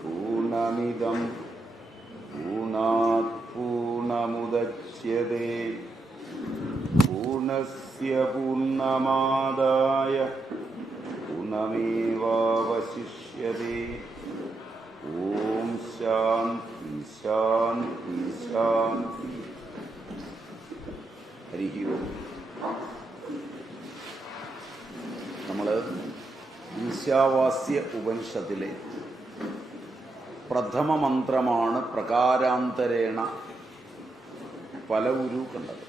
पूर्णमिदं पूर्णात् पूर्णमुदच्यते पूर्णस्य पूर्णमादाय पूर्णमेवावशिष्यते। ओम शांति शांति शांति। हरि ओम। നമ്മൾ ഈശാവാസ്യ ഉപനിഷത്തിലെ പ്രഥമ മന്ത്രമാണ് പ്രകാരാന്തരേണ പലവുരു കണ്ടത്.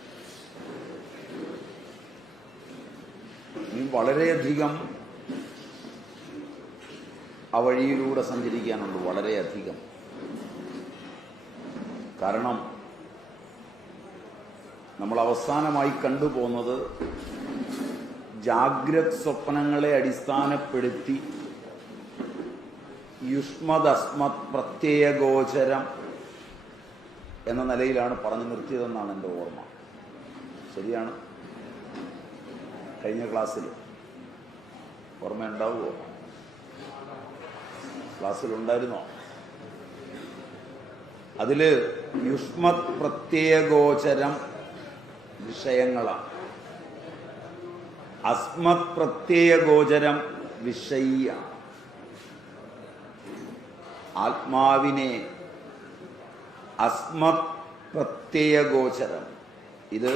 ഇനി വളരെയധികം ആ വഴിയിലൂടെ സഞ്ചരിക്കാനുണ്ട്, വളരെയധികം. കാരണം നമ്മൾ അവസാനമായി കണ്ടുപോകുന്നത് ജാഗ്രത് സ്വപ്നങ്ങളെ അടിസ്ഥാനപ്പെടുത്തി യുഷ്മദ് അസ്മത് പ്രത്യയഗോചരം എന്ന നിലയിലാണ് പറഞ്ഞു നിർത്തിയതെന്നാണ് എൻ്റെ ഓർമ്മ. ശരിയാണ്? കഴിഞ്ഞ ക്ലാസ്സിൽ ഓർമ്മയുണ്ടാവുമോ? ക്ലാസ്സിലുണ്ടായിരുന്നോ? അതിൽ യുഷ്മത് പ്രത്യയഗോചരം വിഷയങ്ങളാണ്, അസ്മത് പ്രത്യയഗോചരം വിഷയ. ആത്മാവിനെ അസ്മത് പ്രത്യയഗോചരം, ഇത്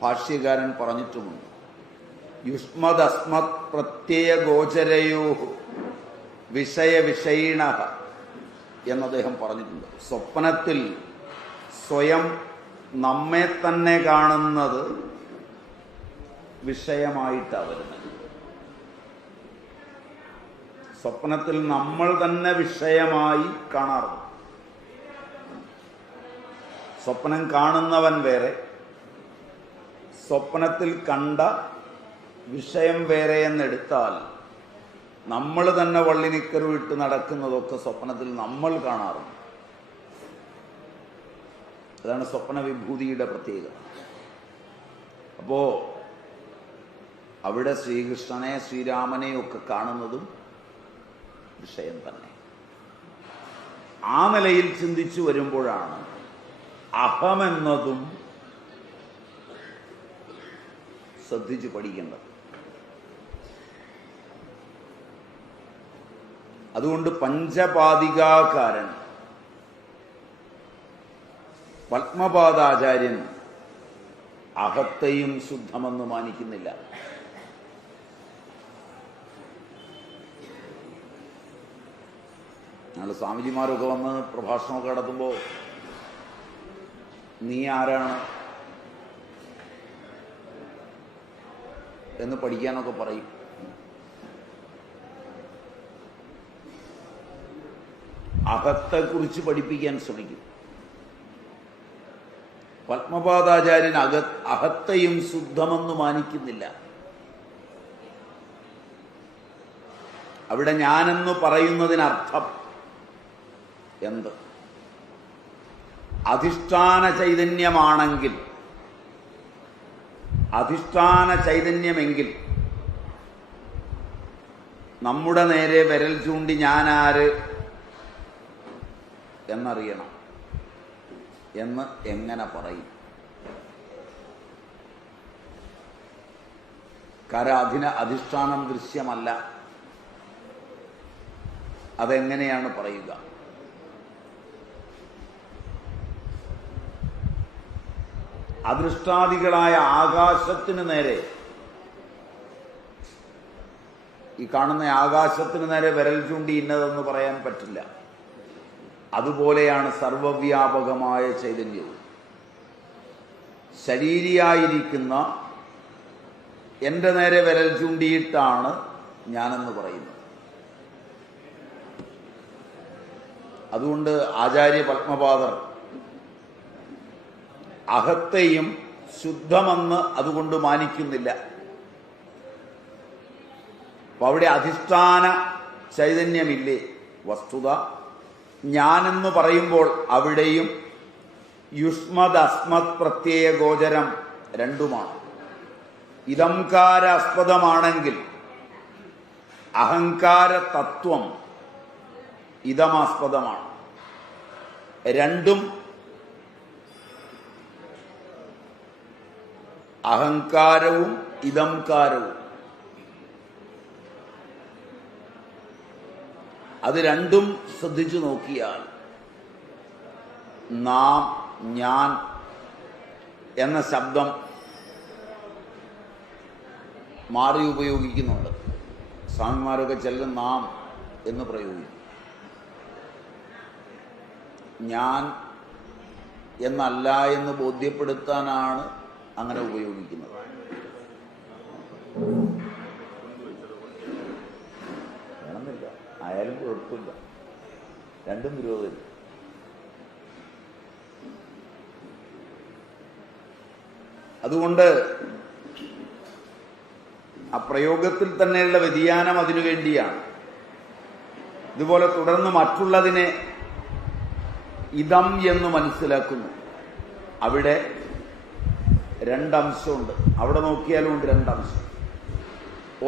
ഭാഷ്യകാരൻ പറഞ്ഞിട്ടുമുണ്ട്. യുഷ്മദ് അസ്മത് പ്രത്യയഗോചരയോ വിഷയവിഷയിണ എന്ന് അദ്ദേഹം പറഞ്ഞിട്ടുണ്ട്. സ്വപ്നത്തിൽ സ്വയം നമ്മെ തന്നെ കാണുന്നത് വിഷയമായിട്ടാണ് വരുന്നത്. സ്വപ്നത്തിൽ നമ്മൾ തന്നെ വിഷയമായി കാണാറുണ്ട്. സ്വപ്നം കാണുന്നവൻ വേറെ, സ്വപ്നത്തിൽ കണ്ട വിഷയം വേറെ എന്നെടുത്താൽ നമ്മൾ തന്നെ വള്ളിനിക്കരു ഇട്ട് നടക്കുന്നതൊക്കെ സ്വപ്നത്തിൽ നമ്മൾ കാണാറുണ്ട്. അതാണ് സ്വപ്ന വിഭൂതിയുടെ പ്രത്യേകത. അപ്പോ അവിടെ ശ്രീകൃഷ്ണനെ ശ്രീരാമനെയൊക്കെ കാണുന്നതും വിഷയം തന്നെ. ആ നിലയിൽ ചിന്തിച്ചു വരുമ്പോഴാണ് അഹമെന്നതും ശ്രദ്ധിച്ച് പഠിക്കേണ്ടത്. അതുകൊണ്ട് പഞ്ചപാദികാകാരൻ പത്മപാദാചാര്യൻ അഹത്തെയും ശുദ്ധമെന്ന് മാനിക്കുന്നില്ല. ഞങ്ങൾ സ്വാമിജിമാരൊക്കെ വന്ന് പ്രഭാഷണമൊക്കെ നടത്തുമ്പോൾ നീ ആരാണ് എന്ന് പഠിക്കാനൊക്കെ പറയും. അഹത്തെക്കുറിച്ച് പഠിപ്പിക്കാൻ ശ്രമിക്കും. പത്മപാദാചാര്യൻ അഹത്തെയും ശുദ്ധമെന്ന് മാനിക്കുന്നില്ല. അവിടെ ഞാനെന്ന് പറയുന്നതിനർത്ഥം എന്ത്? അധിഷ്ഠാന ചൈതന്യമാണെങ്കിൽ, അധിഷ്ഠാന ചൈതന്യമെങ്കിൽ നമ്മുടെ നേരെ വിരൽ ചൂണ്ടി ഞാനാര് എന്നറിയണം എന്ന് എങ്ങനെ പറയും? കാരണം അധിഷ്ഠാനം ദൃശ്യമല്ല. അതെങ്ങനെയാണ് പറയുക? അദൃഷ്ടാദികളായ ആകാശത്തിന് നേരെ, ഈ കാണുന്ന ആകാശത്തിന് നേരെ വിരൽ ചൂണ്ടി ഇന്നതെന്ന് പറയാൻ പറ്റില്ല. അതുപോലെയാണ് സർവവ്യാപകമായ ചൈതന്യവും. ശരീരിയായിരിക്കുന്ന എൻ്റെ നേരെ വിരൽ ചൂണ്ടിയിട്ടാണ് ഞാനെന്ന് പറയുന്നത്. അതുകൊണ്ട് ആചാര്യ പത്മപാദർ അഹത്തെയും ശുദ്ധമെന്ന് അതുകൊണ്ട് മാനിക്കുന്നില്ല. അപ്പൊ അവിടെ അധിഷ്ഠാന ചൈതന്യമില്ലേ? വസ്തുത ഞാനെന്ന് പറയുമ്പോൾ അവിടെയും യുഷ്മദ് അസ്മത് പ്രത്യയ ഗോചരം രണ്ടുമാണ്. ഇതംകാരാസ്പദമാണെങ്കിൽ അഹങ്കാര തത്വം ഇതമാസ്പദമാണ്. രണ്ടും അഹങ്കാരവും ഇതംകാരവും. അത് രണ്ടും ശ്രദ്ധിച്ചു നോക്കിയാൽ നാം, ഞാൻ എന്ന ശബ്ദം മാറി ഉപയോഗിക്കുന്നുണ്ട്. സ്വാമിമാരൊക്കെ ചെല്ലും നാം എന്ന് പ്രയോഗിക്കും. ഞാൻ എന്നല്ല എന്ന് ബോധ്യപ്പെടുത്താനാണ് അങ്ങനെ ഉപയോഗിക്കുന്നത്. വേണമെന്നില്ല, ആയാലും കുഴപ്പമില്ല, രണ്ടും വിരോധമില്ല. അതുകൊണ്ട് ആ പ്രയോഗത്തിൽ തന്നെയുള്ള വ്യതിയാനം അതിനു വേണ്ടിയാണ്. ഇതുപോലെ തുടർന്ന് മറ്റുള്ളതിനെ ഇതം എന്ന് മനസ്സിലാക്കുന്നു. അവിടെ രണ്ടംശമുണ്ട്. അവിടെ നോക്കിയാലും ഉണ്ട് രണ്ടംശം.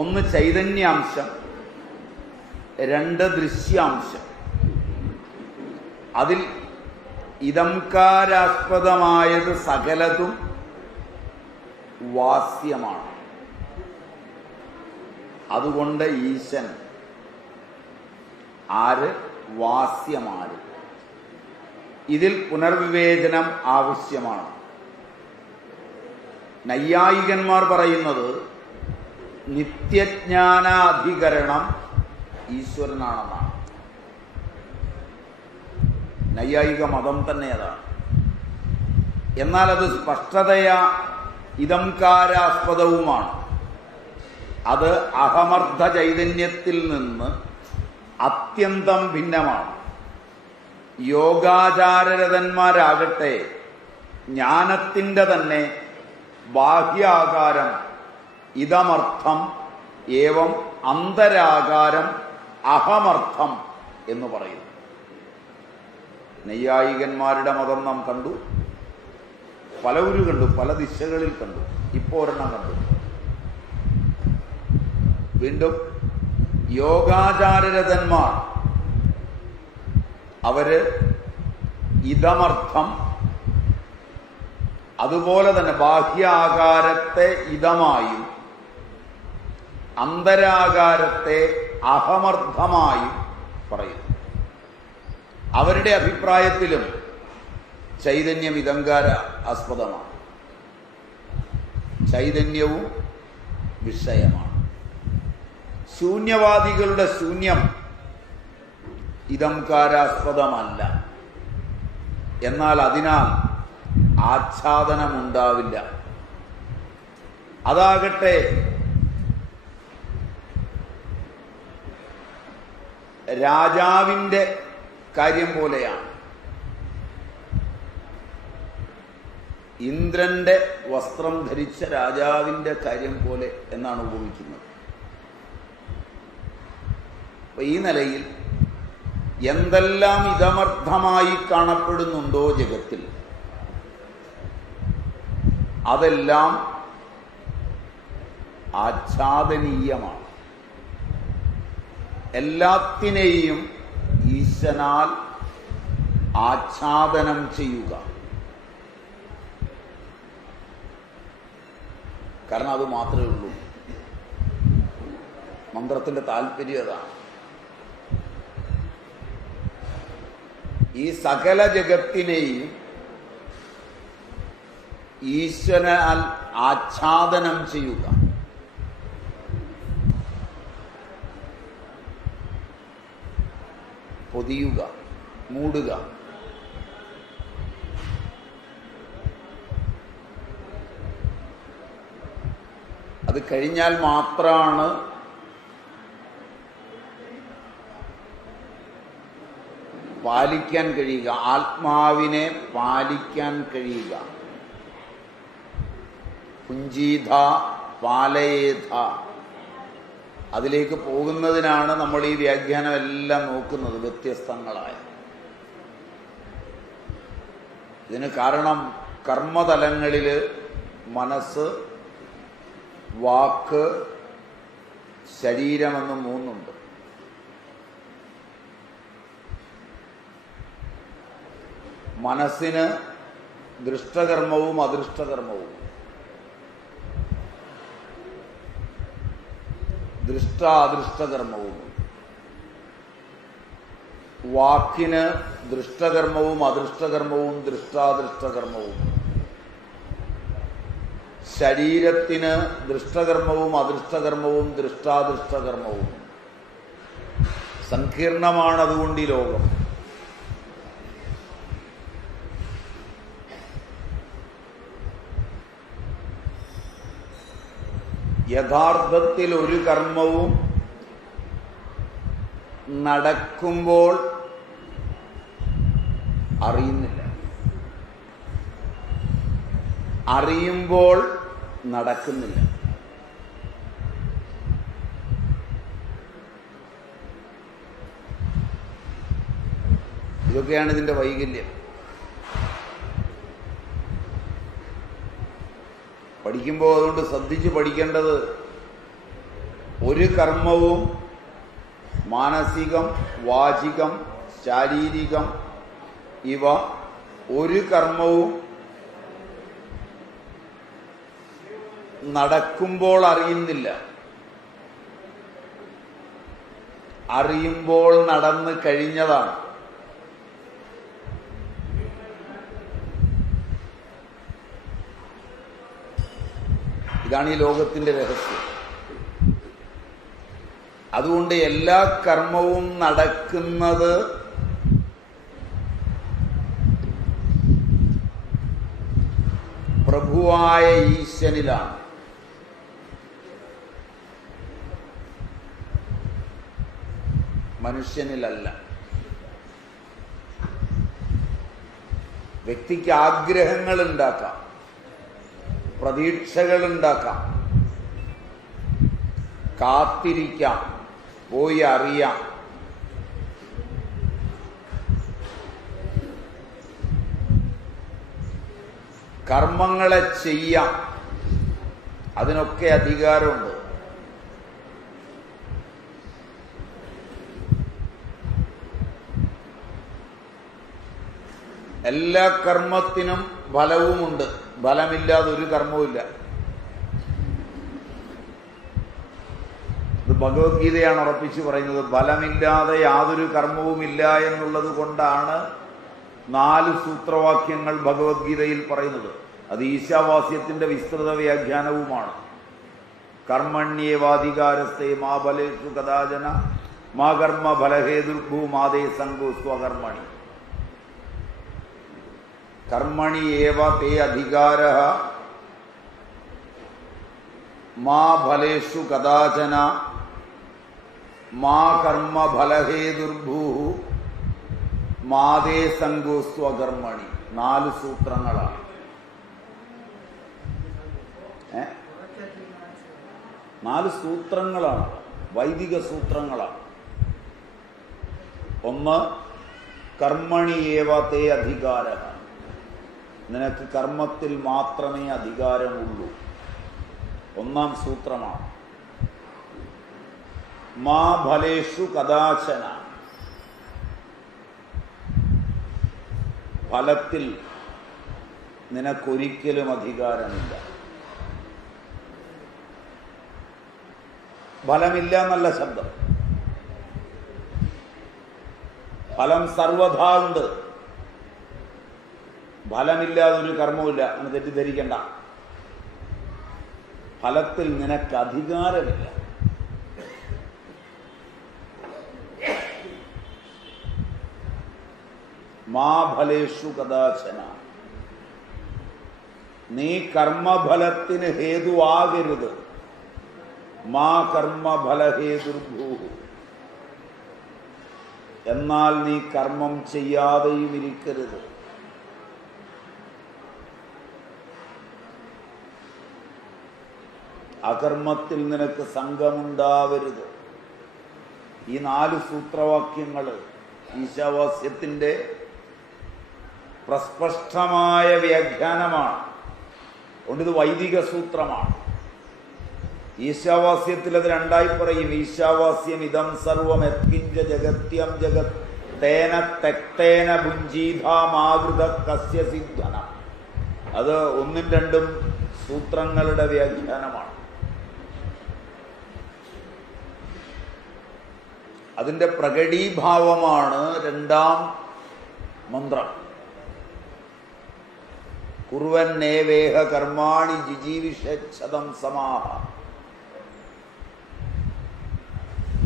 ഒന്ന് ചൈതന്യാംശം, രണ്ട് ദൃശ്യാംശം. അതിൽ ഇതംകാരാസ്പദമായത് സകലതും വാസ്യമാണ്. അതുകൊണ്ട് ഈശൻ ആര്? വാസ്യമാര്. ഇതിൽ പുനർവിവേചനം ആവശ്യമാണ്. നൈയായികന്മാർ പറയുന്നത് നിത്യജ്ഞാനാധികരണം ഈശ്വരനാണെന്നാണ്. നൈയായിക മതം തന്നെ അതാണ്. എന്നാൽ അത് സ്പഷ്ടതയാ ഇതംകാരാസ്പദവുമാണ്. അത് അഹമർദ്ധ ചൈതന്യത്തിൽ നിന്ന് അത്യന്തം ഭിന്നമാണ്. യോഗാചാരരതന്മാരാകട്ടെ ജ്ഞാനത്തിൻ്റെ തന്നെ ബാഹ്യാകാരം ഇതമർത്ഥം ഏവം അന്തരാകാരം അഹമർത്ഥം എന്ന് പറയുന്നു. നൈയായികന്മാരുടെ മതം നാം കണ്ടു, പലവരും കണ്ടു, പല ദിശകളിൽ കണ്ടു. ഇപ്പോൾ ഒരെണ്ണം കണ്ടു. വീണ്ടും യോഗാചാരരതന്മാർ അവര് ഇതമർത്ഥം, അതുപോലെ തന്നെ ബാഹ്യാകാരത്തെ ഇതമായും അന്തരാകാരത്തെ അഹമർത്ഥമായും പറയുന്നു. അവരുടെ അഭിപ്രായത്തിലും ചൈതന്യം ഇതംകാര ആസ്പദമാണ്. ചൈതന്യവും വിഷയമാണ്. ശൂന്യവാദികളുടെ ശൂന്യം ഇതംകാരാസ്പദമല്ല. എന്നാൽ അതിനാൽ ആച്ഛാദനമുണ്ടാവില്ല. അതാകട്ടെ രാജാവിൻ്റെ കാര്യം പോലെയാണ്. ഇന്ദ്രന്റെ വസ്ത്രം ധരിച്ച രാജാവിൻ്റെ കാര്യം പോലെ എന്നാണ് ഉപമിക്കുന്നത്. അപ്പൊ ഈ നിലയിൽ എന്തെല്ലാം ഇതമർത്ഥമായി കാണപ്പെടുന്നുണ്ടോ ജഗത്തിൽ, അതെല്ലാം ആച്ഛാദനീയമാണ്. എല്ലാത്തിനെയും ഈശനാൽ ആച്ഛാദനം ചെയ്യുക. കാരണം അത് മാത്രമേ ഉള്ളൂ. മന്ത്രത്തിന്റെ താല്പര്യം അതാണ്. ഈ സകല ജഗത്തിനെയും ഈശ്വരനാൽ ആച്ഛാദനം ചെയ്യുക. പൊതിയുക, മൂടുക. അത് കഴിഞ്ഞാൽ മാത്രമാണ് പാലിക്കാൻ കഴിയുക, ആത്മാവിനെ പാലിക്കാൻ കഴിയുക. കുഞ്ചീധ പാലയേധ, അതിലേക്ക് പോകുന്നതിനാണ് നമ്മൾ ഈ വ്യാഖ്യാനം എല്ലാം നോക്കുന്നത്, വ്യത്യസ്തങ്ങളായ. ഇതിന് കാരണം കർമ്മതലങ്ങളിൽ മനസ്സ്, വാക്ക്, ശരീരമെന്ന് മൂന്നുണ്ട്. മനസ്സിന് ദൃഷ്ടകർമ്മവും അദൃഷ്ടകർമ്മവും, ദൃഷ്ടാദൃഷ്ടകർമ്മവും. വാക്കിന് ദൃഷ്ടകർമ്മവും അദൃഷ്ടകർമ്മവും ദൃഷ്ടാദൃഷ്ടകർമ്മവും. ശരീരത്തിന് ദൃഷ്ടകർമ്മവും അദൃഷ്ടകർമ്മവും ദൃഷ്ടാദൃഷ്ടകർമ്മവും. സങ്കീർണമാണ് അതുകൊണ്ട് ഈ ലോകം. യഥാർത്ഥത്തിൽ ഒരു കർമ്മവും നടക്കുമ്പോൾ അറിയുന്നില്ല, അറിയുമ്പോൾ നടക്കുന്നില്ല. ഇതൊക്കെയാണ് ഇതിൻ്റെ വൈകല്യം. പഠിക്കുമ്പോൾ അതുകൊണ്ട് ശ്രദ്ധിച്ച് പഠിക്കേണ്ടത്, ഒരു കർമ്മവും മാനസികം, വാചികം, ശാരീരികം ഇവ ഒരു കർമ്മവും നടക്കുമ്പോൾ അറിയുന്നില്ല, അറിയുമ്പോൾ നടന്നു കഴിഞ്ഞതാണ്. ഇതാണ് ഈ ലോകത്തിൻ്റെ രഹസ്യം. അതുകൊണ്ട് എല്ലാ കർമ്മവും നടക്കുന്നത് പ്രഭുവായ ഈശ്വരനിലാണ്. മനുഷ്യനിലല്ല. വ്യക്തിക്ക് ആഗ്രഹങ്ങൾ ഉണ്ടാക്കാം, പ്രതീക്ഷകൾ ഉണ്ടാക്കാം, കാത്തിരിക്കാം, പോയി അറിയാം. കർമ്മങ്ങളെ ചെയ്യാം, അതിനൊക്കെ അധികാരമുണ്ട്. എല്ലാ കർമ്മത്തിനും ഫലവുമുണ്ട്. ഫലമില്ലാതെ ഒരു കർമ്മവുമില്ല. ഇത് ഭഗവത്ഗീതയാണ് ഉറപ്പിച്ചു പറയുന്നത്. ഫലമില്ലാതെ യാതൊരു കർമ്മവുമില്ല എന്നുള്ളത് കൊണ്ടാണ് 4 സൂത്രവാക്യങ്ങൾ ഭഗവത്ഗീതയിൽ പറയുന്നത്. അത് ഈശാവാസ്യത്തിന്റെ വിസ്തൃത വ്യാഖ്യാനവുമാണ്. കർമ്മണ്യേവാധികാരസ്ഥേ മാ ഫലേഷു കദാചന മാ കർമ്മ ഫലഹേതുർഭൂമാദേ സംഗോ സ്വകർമ്മണി. കർമ്മണി ഏവ തേ അധികാരഃ മാ ഫലേഷു കദാചന മാ കർമ്മ ഫലഹേതുർഭൂഃ മാദേ സംഗോ സ്വകർമ്മണി. 4 സൂത്രങ്ങളാണ്. 4 സൂത്രങ്ങളാണ്, വൈദിക സൂത്രങ്ങളാണ്. ഒന്ന്, കർമ്മണി ഏവ തേ അധികാരഃ. നിനക്ക് കർമ്മത്തിൽ മാത്രമേ അധികാരമുള്ളൂ. 1-ാം സൂത്രമാണ്. മാ ഫലേഷു കദാചന. ഫലത്തിൽ നിനക്കൊരിക്കലും അധികാരമില്ല. ഫലമില്ല എന്നല്ല ശബ്ദം, ഫലം സർവഥാ ഉണ്ട്. ഫലമില്ലാതെ ഒരു കർമ്മവുമില്ല എന്ന് തെറ്റിദ്ധരിക്കണ്ട. ഫലത്തിൽ നിനക്ക് അധികാരമില്ല. മാ ഫലേഷു കദാചന. നീ കർമ്മഫലത്തിന് ഹേതുവാകരുത്. മാ കർമ്മ ഫലഹേതുർഭൂഃ. എന്നാൽ നീ കർമ്മം ചെയ്യാതെയും ഇരിക്കരുത്. അകർമ്മത്തിൽ നിനക്ക് സംഘമുണ്ടാവരുത്. ഈ 4 സൂത്രവാക്യങ്ങൾ ഈശാവാസ്യത്തിൻ്റെ പ്രസ്പഷ്ടമായ വ്യാഖ്യാനമാണ്. അതുകൊണ്ട് ഇത് വൈദിക സൂത്രമാണ്. ഈശാവാസ്യത്തിൽ അത് 2ആയി പറയും. ഈശാവാസ്യം ഇതം സർവം യത്കിഞ്ച ജഗത്യം ജഗത് തേന തെക്തേന ഭുഞ്ചീതാമാവൃത കസ്യ സിദ്ധന. അത് 1ഉം 2ഉം സൂത്രങ്ങളുടെ വ്യാഖ്യാനമാണ്. അതിൻ്റെ പ്രകടീഭാവമാണ് 2ാം മന്ത്രം. കുർവന്നേവേഹ കർമാണി ജിജീവിഷദം സമാഹ.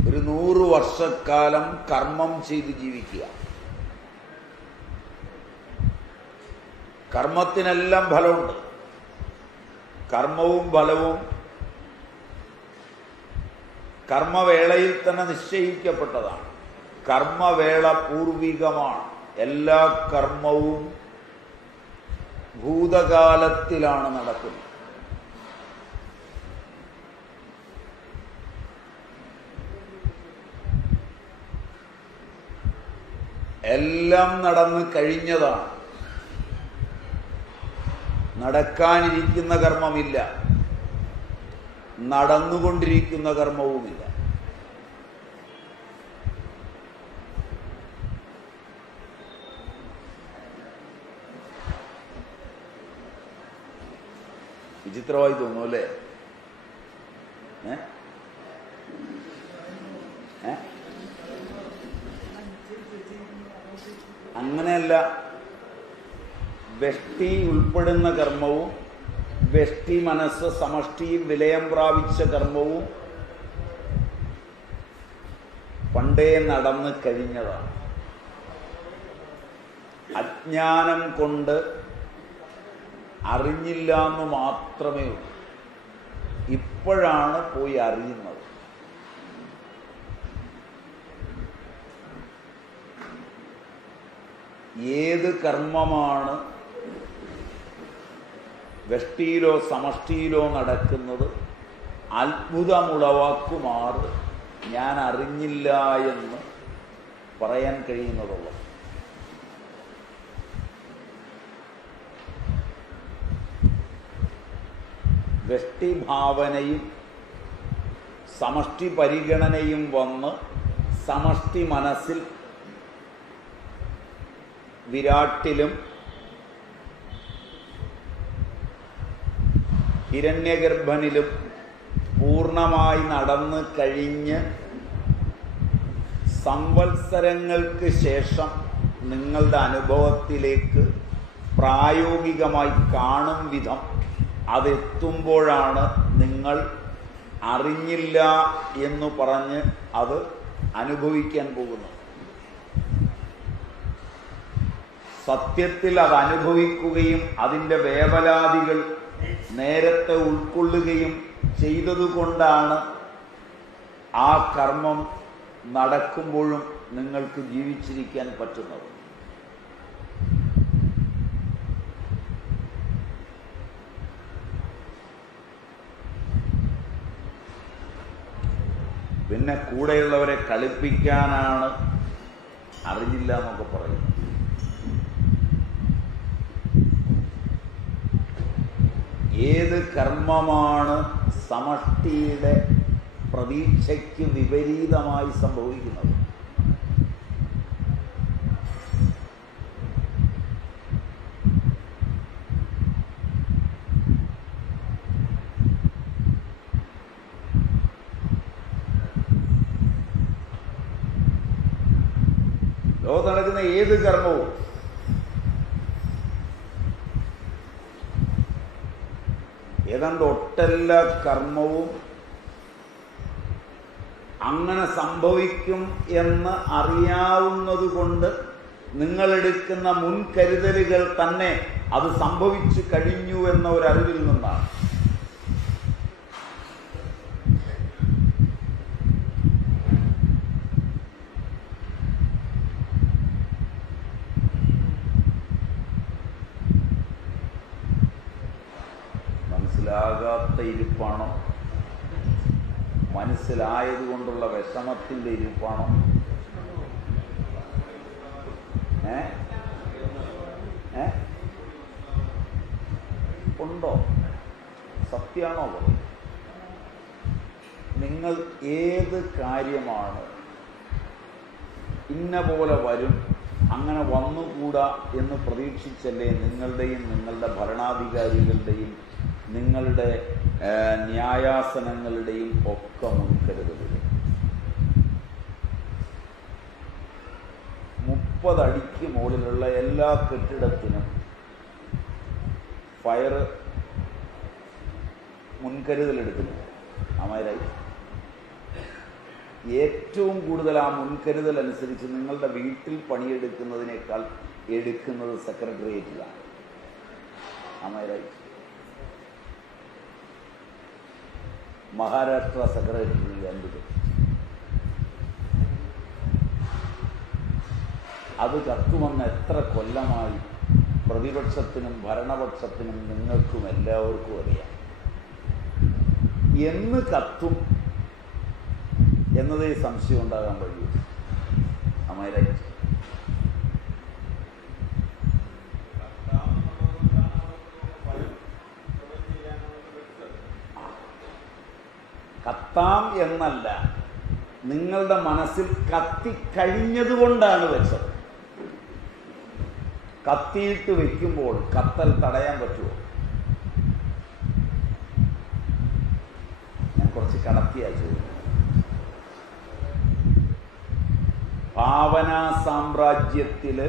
ഒരു 100 വർഷക്കാലം കർമ്മം ചെയ്ത് ജീവിക്കുക. കർമ്മത്തിനെല്ലാം ഫലമുണ്ട്. കർമ്മവും ഫലവും കർമ്മവേളയിൽ തന്നെ നിശ്ചയിക്കപ്പെട്ടതാണ്. കർമ്മവേള പൂർവികമാണ്. എല്ലാ കർമ്മവും ഭൂതകാലത്തിലാണ് നടക്കുന്നത്. എല്ലാം നടന്നു കഴിഞ്ഞതാണ്. നടക്കാനിരിക്കുന്ന കർമ്മമില്ല, നടന്നുകൊണ്ടിരിക്കുന്ന കർമ്മവുമില്ല. വിചിത്രമായി തോന്നുന്നു അല്ലേ? അങ്ങനെയല്ല. വ്യഷ്ടി ഉൾപ്പെടുന്ന കർമ്മവും വ്യഷ്ടി മനസ്സ് സമഷ്ടിയിൽ വിലയം പ്രാപിച്ച കർമ്മവും പണ്ടേ നടന്നു കഴിഞ്ഞതാണ്. അജ്ഞാനം കൊണ്ട് അറിഞ്ഞില്ല എന്ന് മാത്രമേ ഉള്ളൂ. ഇപ്പോഴാണ് പോയി അറിയുന്നത്. ഏത് കർമ്മമാണ് വ്യഷ്ടിയിലോ സമഷ്ടിയിലോ നടക്കുന്നത് അത്ഭുതമുളവാക്കുമാറ് ഞാൻ അറിഞ്ഞില്ല എന്ന് പറയാൻ കഴിയുന്നതുള്ളൂ. വ്യഷ്ടി ഭാവനയും സമഷ്ടി പരിഗണനയും വന്ന് സമഷ്ടി മനസ്സിൽ വിരാട്ടിലും ഹിരണ്യഗർഭനിലും പൂർണ്ണമായി നടന്നു കഴിഞ്ഞ് സംവത്സരങ്ങൾക്ക് ശേഷം നിങ്ങളുടെ അനുഭവത്തിലേക്ക് പ്രായോഗികമായി കാണും വിധം അതെത്തുമ്പോഴാണ് നിങ്ങൾ അറിഞ്ഞില്ല എന്ന് പറഞ്ഞ് അത് അനുഭവിക്കാൻ പോകുന്നത്. സത്യത്തിൽ അത് അനുഭവിക്കുകയും അതിൻ്റെ വേവലാതികൾ നേരത്തെ ഉൾക്കൊള്ളുകയും ചെയ്തതുകൊണ്ടാണ് ആ കർമ്മം നടക്കുമ്പോഴും നിങ്ങൾക്ക് ജീവിച്ചിരിക്കാൻ പറ്റുന്നത്. പിന്നെ കൂടെയുള്ളവരെ കളിപ്പിക്കാനാണ് അറിഞ്ഞില്ല എന്നൊക്കെ പറയുന്നത്. ഏത് കർമ്മമാണ് സമഷ്ടിയുടെ പ്രതീക്ഷയ്ക്ക് വിപരീതമായി സംഭവിക്കുന്നത്? ലോകത്ത് നടക്കുന്ന ഏത് കർമ്മവും ഏതാണ്ട് ഒട്ടെല്ലാ കർമ്മവും അങ്ങനെ സംഭവിക്കും എന്ന് അറിയാവുന്നത് കൊണ്ട് നിങ്ങളെടുക്കുന്ന മുൻകരുതലുകൾ തന്നെ അത് സംഭവിച്ചു കഴിഞ്ഞു എന്ന ഒരു അറിവിൽ നിന്നാണ്. മനസ്സിലാകാത്ത ഇരിപ്പാണോ, മനസ്സിലായതുകൊണ്ടുള്ള വിഷമത്തിൻ്റെ ഇരിപ്പാണോ? ഉണ്ടോ? സത്യമാണോ? നിങ്ങൾ ഏത് കാര്യമാണ് ഇന്ന പോലെ വരും, അങ്ങനെ വന്നുകൂടാ എന്ന് പ്രതീക്ഷിച്ചല്ലേ നിങ്ങളുടെയും നിങ്ങളുടെ ഭരണാധികാരികളുടെയും നിങ്ങളുടെ ന്യായാസനങ്ങളുടെയും ഒക്കെ മുൻകരുതലുകൾ. 30 അടിക്ക് മുകളിലുള്ള എല്ലാ കെട്ടിടത്തിനും ഫയർ മുൻകരുതലെടുക്കുന്നുണ്ട്. അമാരായി ഏറ്റവും കൂടുതൽ ആ മുൻകരുതൽ അനുസരിച്ച് നിങ്ങളുടെ വീട്ടിൽ പണിയെടുക്കുന്നതിനേക്കാൾ എടുക്കുന്നത് സെക്രട്ടേറിയറ്റിലാണ്. അമാരായി മഹാരാഷ്ട്ര സെക്രട്ടറി കണ്ടത് അത് കത്തുമെന്ന് എത്ര കൊല്ലമായി പ്രതിപക്ഷത്തിനും ഭരണപക്ഷത്തിനും നിങ്ങൾക്കും എല്ലാവർക്കും അറിയാം. എന്ന് കത്തും എന്നതേ സംശയം ഉണ്ടാകാൻ കഴിയൂ. അമേരായി കത്താം എന്നല്ല, നിങ്ങളുടെ മനസ്സിൽ കത്തിക്കഴിഞ്ഞതുകൊണ്ടാണ് വെച്ചത്. കത്തിയിട്ട് വെക്കുമ്പോൾ കത്തൽ തടയാൻ പറ്റുമോ? ഞാൻ കുറച്ച് കടത്തിയാ ചോദിക്കും. ഭാവനാ സാമ്രാജ്യത്തില്,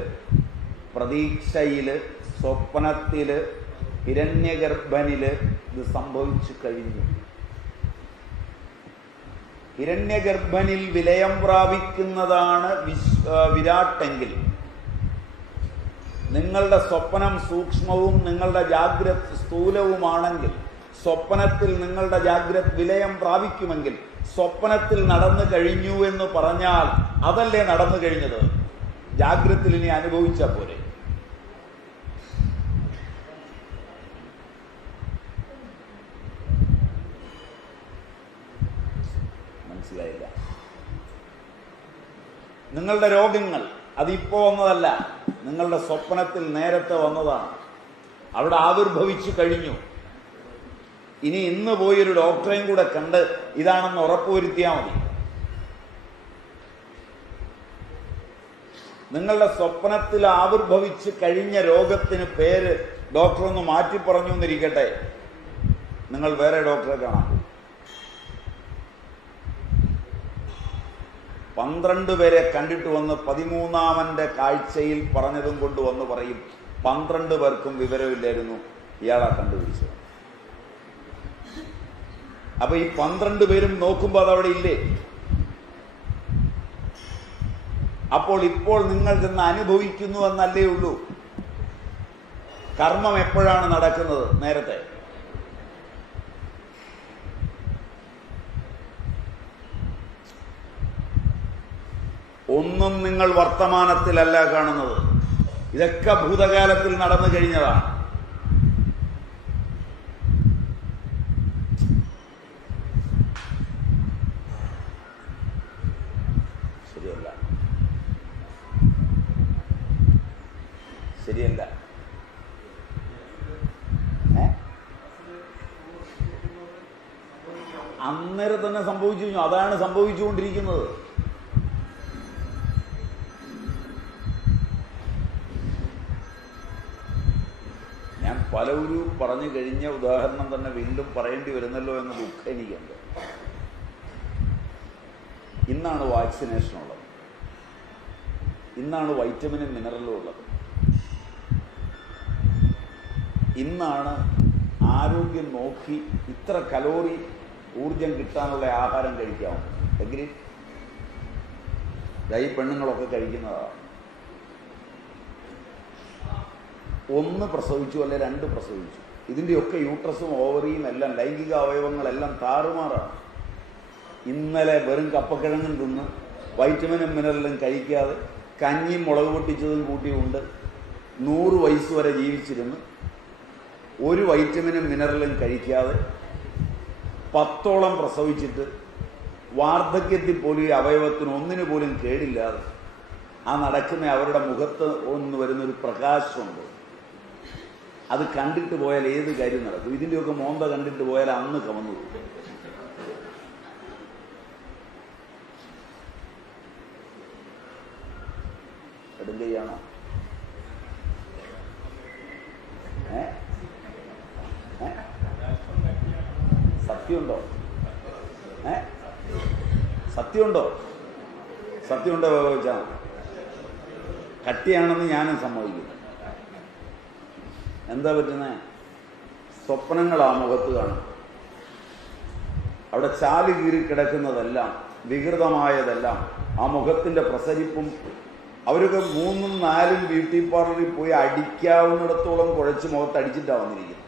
പ്രതീക്ഷയില്, സ്വപ്നത്തില്, ഹിരണ്യഗർഭനില് ഇത് സംഭവിച്ചു കഴിഞ്ഞു. ഹിരണ്യഗർഭനിൽ വിലയം പ്രാപിക്കുന്നതാണ് വിരാട്ടെങ്കിൽ, നിങ്ങളുടെ സ്വപ്നം സൂക്ഷ്മവും നിങ്ങളുടെ ജാഗ്രത് സ്ഥൂലവുമാണെങ്കിൽ, സ്വപ്നത്തിൽ നിങ്ങളുടെ ജാഗ്രത് വിലയം പ്രാപിക്കുമെങ്കിൽ, സ്വപ്നത്തിൽ നടന്നു കഴിഞ്ഞു എന്ന് പറഞ്ഞാൽ അതല്ലേ നടന്നു കഴിഞ്ഞത്? ജാഗ്രത്തിൽ ഇനി അനുഭവിച്ച പോലെ. മനസ്സിലായില്ല? നിങ്ങളുടെ രോഗങ്ങൾ അതിപ്പോ വന്നതല്ല, നിങ്ങളുടെ സ്വപ്നത്തിൽ നേരത്തെ വന്നതാണ്. അവിടെ ആവിർഭവിച്ചു കഴിഞ്ഞു. ഇനി ഇന്ന് പോയൊരു ഡോക്ടറെയും കൂടെ കണ്ട് ഇതാണെന്ന് ഉറപ്പുവരുത്തിയാൽ മതി. നിങ്ങളുടെ സ്വപ്നത്തിൽ ആവിർഭവിച്ച് കഴിഞ്ഞ രോഗത്തിന് പേര് ഡോക്ടർ ഒന്ന് മാറ്റി പറഞ്ഞു എന്നിരിക്കട്ടെ, നിങ്ങൾ വേറെ ഡോക്ടറെ കാണാം. 12 പേരെ കണ്ടിട്ട് വന്ന് 13ാമന്റെ കാഴ്ചയിൽ പറഞ്ഞതും കൊണ്ട് വന്ന് പറയും 12 പേർക്കും വിവരമില്ലായിരുന്നു, ഇയാളാ കണ്ടുപിടിച്ചത്. അപ്പൊ ഈ 12 പേരും നോക്കുമ്പോൾ അതവിടെ ഇല്ലേ? അപ്പോൾ ഇപ്പോൾ നിങ്ങൾ ചെന്ന് അനുഭവിക്കുന്നു എന്നല്ലേ ഉള്ളൂ. കർമ്മം എപ്പോഴാണ് നടക്കുന്നത്? നേരത്തെ. ഒന്നും നിങ്ങൾ വർത്തമാനത്തിലല്ല കാണുന്നത്, ഇതൊക്കെ ഭൂതകാലത്തിൽ നടന്നു കഴിഞ്ഞതാണ്. ശരിയല്ല, ശരിയല്ല. അന്നേരം തന്നെ സംഭവിച്ചു കഴിഞ്ഞു. അതാണ് സംഭവിച്ചുകൊണ്ടിരിക്കുന്നത്. ഞാൻ പലവരും പറഞ്ഞു കഴിഞ്ഞ ഉദാഹരണം തന്നെ വീണ്ടും പറയേണ്ടി വരുന്നല്ലോ എന്ന ദുഃഖം എനിക്കുണ്ട്. ഇന്നാണ് വാക്സിനേഷൻ ഉള്ളത്, ഇന്നാണ് വൈറ്റമിനും മിനറലും ഉള്ളത്, ഇന്നാണ് ആരോഗ്യം നോക്കി ഇത്ര കലോറി ഊർജം കിട്ടാനുള്ള ആഹാരം കഴിക്കാവും. എഗ്രി? ഈ പെണ്ണുങ്ങളൊക്കെ കഴിക്കുന്നതാണ്. 1 പ്രസവിച്ചു അല്ലെ 2 പ്രസവിച്ചു, ഇതിൻ്റെയൊക്കെ യൂട്രസും ഓവറിയും എല്ലാം ലൈംഗിക അവയവങ്ങളെല്ലാം താറുമാറാണ്. ഇന്നലെ വെറും കപ്പക്കിഴങ്ങും തിന്ന് വൈറ്റമിനും മിനറലും കഴിക്കാതെ കഞ്ഞിയും മുളക് പൊട്ടിച്ചതും കൂട്ടിയുണ്ട് 100 വയസ്സ് വരെ ജീവിച്ചിരുന്ന് ഒരു വൈറ്റമിനും മിനറലും കഴിക്കാതെ 10ഓളം പ്രസവിച്ചിട്ട് വാർദ്ധക്യത്തിൽ പോലും ഈ അവയവത്തിന് ഒന്നിനു പോലും കേടില്ലാതെ ആ നടക്കുന്ന അവരുടെ മുഖത്ത് ഒന്ന് വരുന്നൊരു പ്രകാശമുണ്ട്. അത് കണ്ടിട്ട് പോയാൽ ഏത് കാര്യം നടക്കും. ഇതിൻ്റെയൊക്കെ മോന്ത കണ്ടിട്ട് പോയാൽ അന്ന് കവന്നു. ഇടും കൈയാണോ? സത്യമുണ്ടോ? സത്യമുണ്ടോ? സത്യമുണ്ടോ ചോദിച്ചാൽ കട്ടിയാണെന്ന് ഞാനും സമ്മതിക്കും. എന്താ പറ്റുന്നത്? സ്വപ്നങ്ങളാ മുഖത്ത് കാണും. അവിടെ ചാല് കീറി കിടക്കുന്നതെല്ലാം വികൃതമായതെല്ലാം ആ മുഖത്തിൻ്റെ പ്രസരിപ്പും. അവരൊക്കെ 3ഉം 4ഉം ബ്യൂട്ടി പാർലറിൽ പോയി അടിക്കാവുന്നിടത്തോളം കുഴച്ച് മുഖത്ത് അടിച്ചിട്ടാണ് വന്നിരിക്കുന്നത്.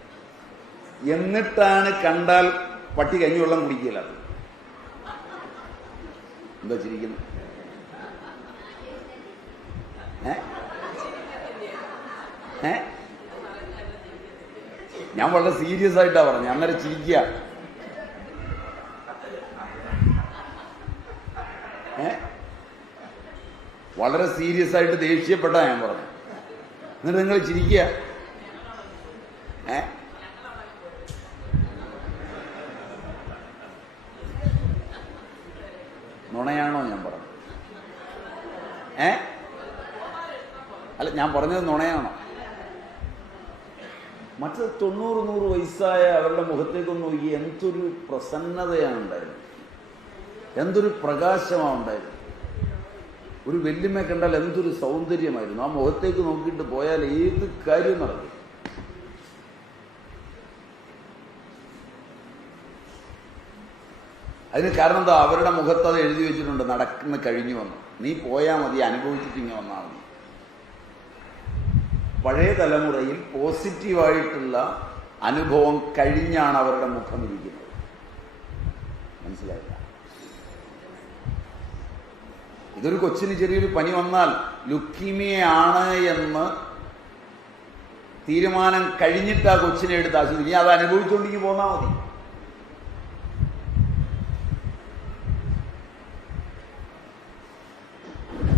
എന്നിട്ടാണ് കണ്ടാൽ പട്ടി കഞ്ഞിവെള്ളം കുടിക്കില്ല. എന്താ ചിരിക്കുന്നത്? ഞാൻ വളരെ സീരിയസ് ആയിട്ടാ പറഞ്ഞു. അന്നേരം ചിരിക്കുക. വളരെ സീരിയസ് ആയിട്ട് ദേഷ്യപ്പെട്ടാ ഞാൻ പറഞ്ഞു. എന്നിട്ട് നിങ്ങൾ ചിരിക്കുക. നുണയാണോ ഞാൻ പറഞ്ഞത്? അല്ല, ഞാൻ പറഞ്ഞത് നുണയാണോ? മറ്റത് 90-100 വയസ്സായ അവരുടെ മുഖത്തേക്കൊന്ന് നോക്കി എന്തൊരു പ്രസന്നതയാണ് ഉണ്ടായിരുന്നത്, എന്തൊരു പ്രകാശമാണ് ഉണ്ടായിരുന്നത്. ഒരു വെല്ലുമ്മ കണ്ടാൽ എന്തൊരു സൗന്ദര്യമായിരുന്നു. ആ മുഖത്തേക്ക് നോക്കിയിട്ട് പോയാൽ ഏത് കാര്യം നടക്കും. അതിന് കാരണം എന്താ? അവരുടെ മുഖത്ത് അത് എഴുതി വെച്ചിട്ടുണ്ട്, നടക്കുന്ന കഴിഞ്ഞു വന്നു, നീ പോയാൽ മതി, അനുഭവിച്ചിട്ട് ഇങ്ങനെ വന്നാൽ മതി. പഴയ തലമുറയിൽ പോസിറ്റീവായിട്ടുള്ള അനുഭവം കഴിഞ്ഞാണ് അവരുടെ മുഖം ഇരിക്കുന്നത്. മനസ്സിലായില്ല? ഇതൊരു കൊച്ചിന് ചെറിയൊരു പനി വന്നാൽ ലുക്കീമിയയാണ് എന്ന് തീരുമാനം കഴിഞ്ഞിട്ട് ആ കൊച്ചിനെ എടുത്ത് ആശുപത്രി, ഇനി അത് അനുഭവിച്ചുകൊണ്ടിരിക്കും പോന്നാൽ മതി.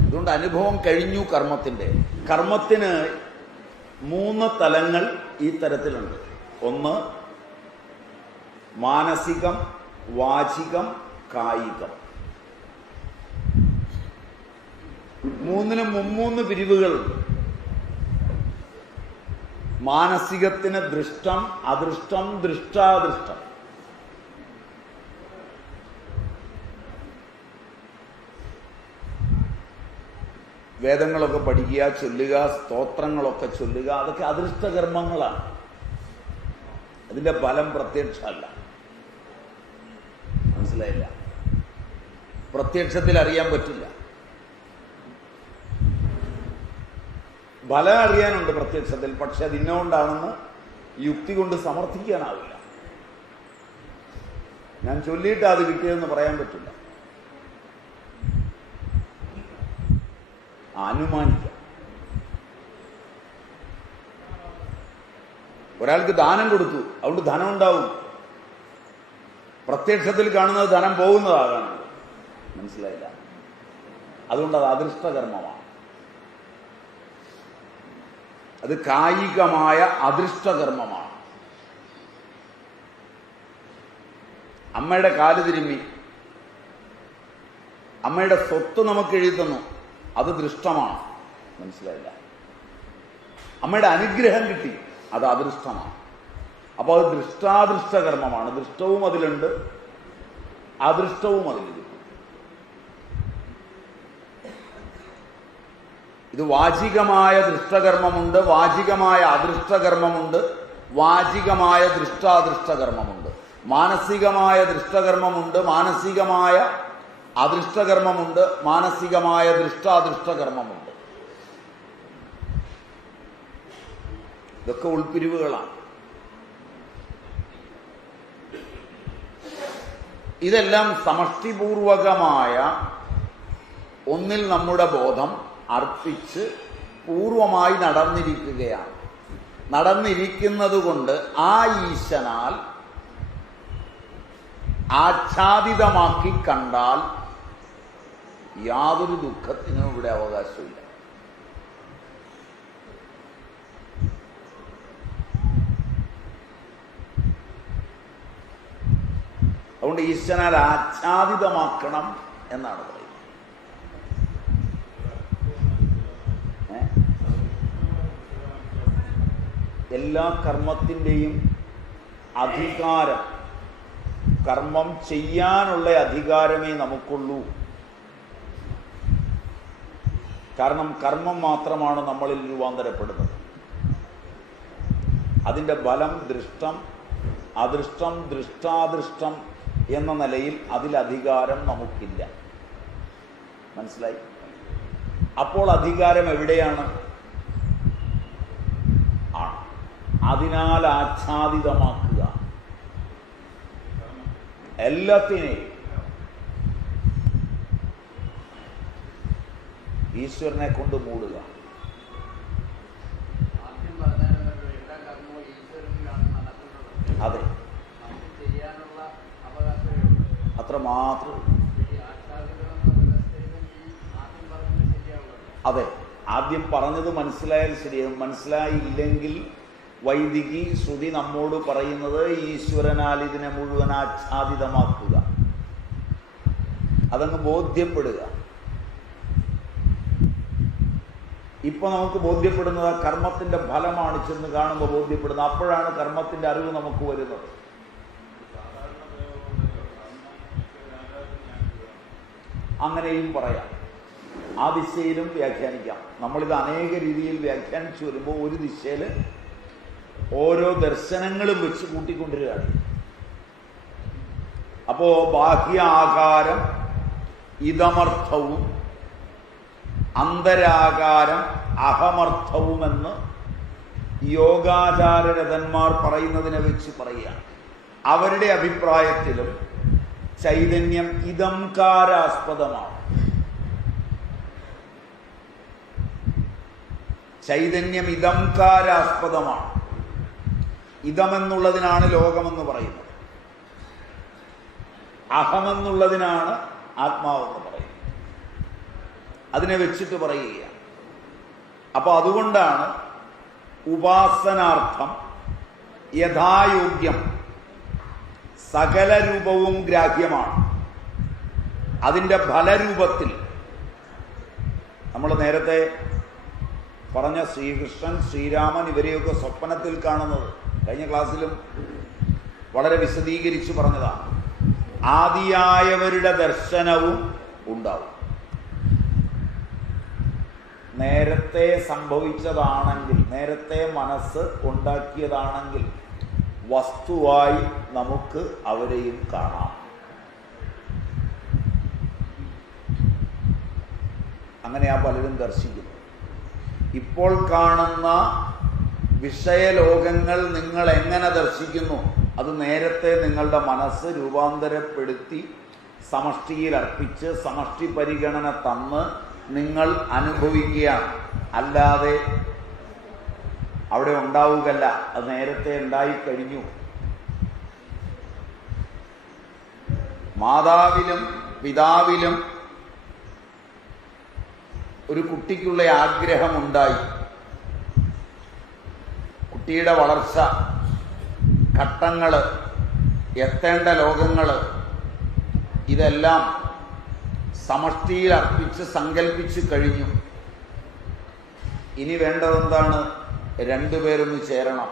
അതുകൊണ്ട് അനുഭവം കഴിഞ്ഞു കർമ്മത്തിൻ്റെ. കർമ്മത്തിന് 3 തലങ്ങൾ ഈ തരത്തിലുണ്ട്. ഒന്ന് മാനസികം, വാചികം, കായികം. 3നും 3 പിരിവുകളുണ്ട്. മാനസികത്തിന് ദൃഷ്ടം, അദൃഷ്ടം, ദൃഷ്ടാദൃഷ്ടം. വേദങ്ങളൊക്കെ പഠിക്കുക, ചൊല്ലുക, സ്തോത്രങ്ങളൊക്കെ ചൊല്ലുക, അതൊക്കെ അദൃഷ്ടകർമ്മങ്ങളാണ്. അതിൻ്റെ ഫലം പ്രത്യക്ഷമല്ല. മനസ്സിലായില്ല? പ്രത്യക്ഷത്തിൽ അറിയാൻ പറ്റില്ല. ഫലം അറിയാനുണ്ട് പ്രത്യക്ഷത്തിൽ, പക്ഷെ അത് ഇന്നുകൊണ്ടാണെന്ന് യുക്തി കൊണ്ട് സമർത്ഥിക്കാനാവില്ല. ഞാൻ ചൊല്ലിയിട്ട് അത് കിട്ടിയതെന്ന് പറയാൻ പറ്റില്ല. അനുമാനിക്കാം. ഒരാൾക്ക് ദാനം കൊടുത്തു, അതുകൊണ്ട് ധനം ഉണ്ടാവും. പ്രത്യക്ഷത്തിൽ കാണുന്നത് ധനം പോകുന്നതാകാണ്. മനസ്സിലായില്ല? അതുകൊണ്ട് അത് അദൃഷ്ടകർമ്മമാണ്. അത് കായികമായ അദൃഷ്ടകർമ്മമാണ്. അമ്മയുടെ കാല് തിരുമ്മി, അമ്മയുടെ സ്വത്ത് നമുക്ക് എഴുതി തന്നു, അത് ദൃഷ്ടമാണ്. മനസ്സിലായില്ല? അമ്മയുടെ അനുഗ്രഹം കിട്ടി, അത് അദൃഷ്ടമാണ്. അപ്പോൾ അത് ദൃഷ്ടാദൃഷ്ടകർമ്മമാണ്. ദൃഷ്ടവും അതിലുണ്ട്, അദൃഷ്ടവും അതിലുണ്ട്. ഇത് വാചികമായ ദൃഷ്ടകർമ്മമുണ്ട്, വാചികമായ അദൃഷ്ടകർമ്മമുണ്ട്, വാചികമായ ദൃഷ്ടാദൃഷ്ടകർമ്മമുണ്ട്. മാനസികമായ ദൃഷ്ടകർമ്മമുണ്ട്, മാനസികമായ അദൃഷ്ടകർമ്മമുണ്ട്, മാനസികമായ ദൃഷ്ടാദൃഷ്ടകർമ്മമുണ്ട്. ഇതൊക്കെ ഉൾപ്പിരിവുകളാണ്. ഇതെല്ലാം സമഷ്ടിപൂർവകമായ ഒന്നിൽ നമ്മുടെ ബോധം അർപ്പിച്ച് പൂർവമായി നടന്നിരിക്കുകയാണ്. നടന്നിരിക്കുന്നത് കൊണ്ട് ആ ഈശനാൽ ആച്ഛാദിതമാക്കി കണ്ടാൽ യാതൊരു ദുഃഖത്തിനും ഇവിടെ അവകാശമില്ല. അതുകൊണ്ട് ഈശ്വനാൽ ആച്ഛാദിതമാക്കണം എന്നാണ് പറയുന്നത്. എല്ലാ കർമ്മത്തിൻ്റെയും അധികാരം, കർമ്മം ചെയ്യാനുള്ള അധികാരമേ നമുക്കുള്ളൂ. കാരണം കർമ്മം മാത്രമാണ് നമ്മളിൽ രൂപാന്തരപ്പെടുന്നത്. അതിൻ്റെ ഫലം ദൃഷ്ടം, അദൃഷ്ടം, ദൃഷ്ടാദൃഷ്ടം എന്ന നിലയിൽ അതിലധികാരം നമുക്കില്ല. മനസ്സിലായി? അപ്പോൾ അധികാരം എവിടെയാണ്? അതിനാൽ ആച്ഛാദിതമാക്കുക എല്ലാത്തിനെയും. ഈശ്വരനെ കൊണ്ട് മൂടുക. അതെ, അത്ര മാത്രം. അതെ, ആദ്യം പറഞ്ഞത് മനസ്സിലായാൽ ശരിയാകും. മനസ്സിലായില്ലെങ്കിൽ വൈദികി ശ്രുതി നമ്മോട് പറയുന്നത് ഈശ്വരനാൽ ഇതിനെ മുഴുവൻ ആച്ഛാദിതമാക്കുക, അതങ്ങ് ബോധ്യപ്പെടുക. ഇപ്പൊ നമുക്ക് ബോധ്യപ്പെടുന്നത് കർമ്മത്തിന്റെ ഫലമാണ് ചെന്ന് കാണുമ്പോൾ ബോധ്യപ്പെടുന്നത്. അപ്പോഴാണ് കർമ്മത്തിന്റെ അറിവ് നമുക്ക് വരുന്നത്. അങ്ങനെയും പറയാം, ആ ദിശയിലും വ്യാഖ്യാനിക്കാം. നമ്മളിത് അനേക രീതിയിൽ വ്യാഖ്യാനിച്ചു വരുമ്പോൾ ഒരു ദിശയിൽ ഓരോ ദർശനങ്ങളും വെച്ച് കൂട്ടിക്കൊണ്ടിരിക്കുകയാണ്. അപ്പോ ബാഹ്യ ആകാരം ഇതമർത്ഥവും അന്തരാകാരം അഹമർത്ഥവുമെന്ന് യോഗാചാരരഥന്മാർ പറയുന്നതിനെ വെച്ച് പറയുകയാണ്. അവരുടെ അഭിപ്രായത്തിലും ചൈതന്യം ഇതംകാരാസ്പദമാണ്. ചൈതന്യം ഇതംകാരാസ്പദമാണ്. ഇതമെന്നുള്ളതിനാണ് ലോകമെന്ന് പറയുന്നത്, അഹമെന്നുള്ളതിനാണ് ആത്മാവെന്ന് പറയുന്നത്. അതിനെ വെച്ചിട്ട് പറയുകയാണ്. അപ്പൊ അതുകൊണ്ടാണ് ഉപാസനാർത്ഥം യഥായോഗ്യം സകല രൂപവും ഗ്രാഹ്യമാണ്. അതിൻ്റെ ഫലരൂപത്തിൽ നമ്മൾ നേരത്തെ പറഞ്ഞ ശ്രീകൃഷ്ണൻ, ശ്രീരാമൻ ഇവരെയൊക്കെ സ്വപ്നത്തിൽ കാണുന്നത് കഴിഞ്ഞ ക്ലാസ്സിലും വളരെ വിശദീകരിച്ച് പറഞ്ഞതാണ്. ആദിയായവരുടെ ദർശനവും ഉണ്ടാവും. നേരത്തെ സംഭവിച്ചതാണെങ്കിൽ, നേരത്തെ മനസ്സ് ഉണ്ടാക്കിയതാണെങ്കിൽ വസ്തുവായി നമുക്ക് അവരെയും കാണാം. അങ്ങനെയാ പലരും ദർശിക്കുന്നു. ഇപ്പോൾ കാണുന്ന വിഷയലോകങ്ങൾ നിങ്ങൾ എങ്ങനെ ദർശിക്കുന്നു? അത് നേരത്തെ നിങ്ങളുടെ മനസ്സ് രൂപാന്തരപ്പെടുത്തി സമഷ്ടിയിൽ അർപ്പിച്ച് സമഷ്ടി പരിഗണന തന്ന് നിങ്ങൾ അനുഭവിക്കുകയാണ്. അല്ലാതെ അവിടെ ഉണ്ടാവുകയല്ല, അത് നേരത്തെ ഉണ്ടായിക്കഴിഞ്ഞു. മാതാവിലും പിതാവിലും ഒരു കുട്ടിക്കുള്ള ആഗ്രഹമുണ്ടായി. കുട്ടിയുടെ വളർച്ച, ഘട്ടങ്ങൾ, എത്തേണ്ട ലോകങ്ങൾ, ഇതെല്ലാം സമഷ്ടിയിൽ അർപ്പിച്ച് സങ്കല്പിച്ച് കഴിഞ്ഞു. ഇനി വേണ്ടതെന്താണ്? രണ്ടുപേരൊന്ന് ചേരണം,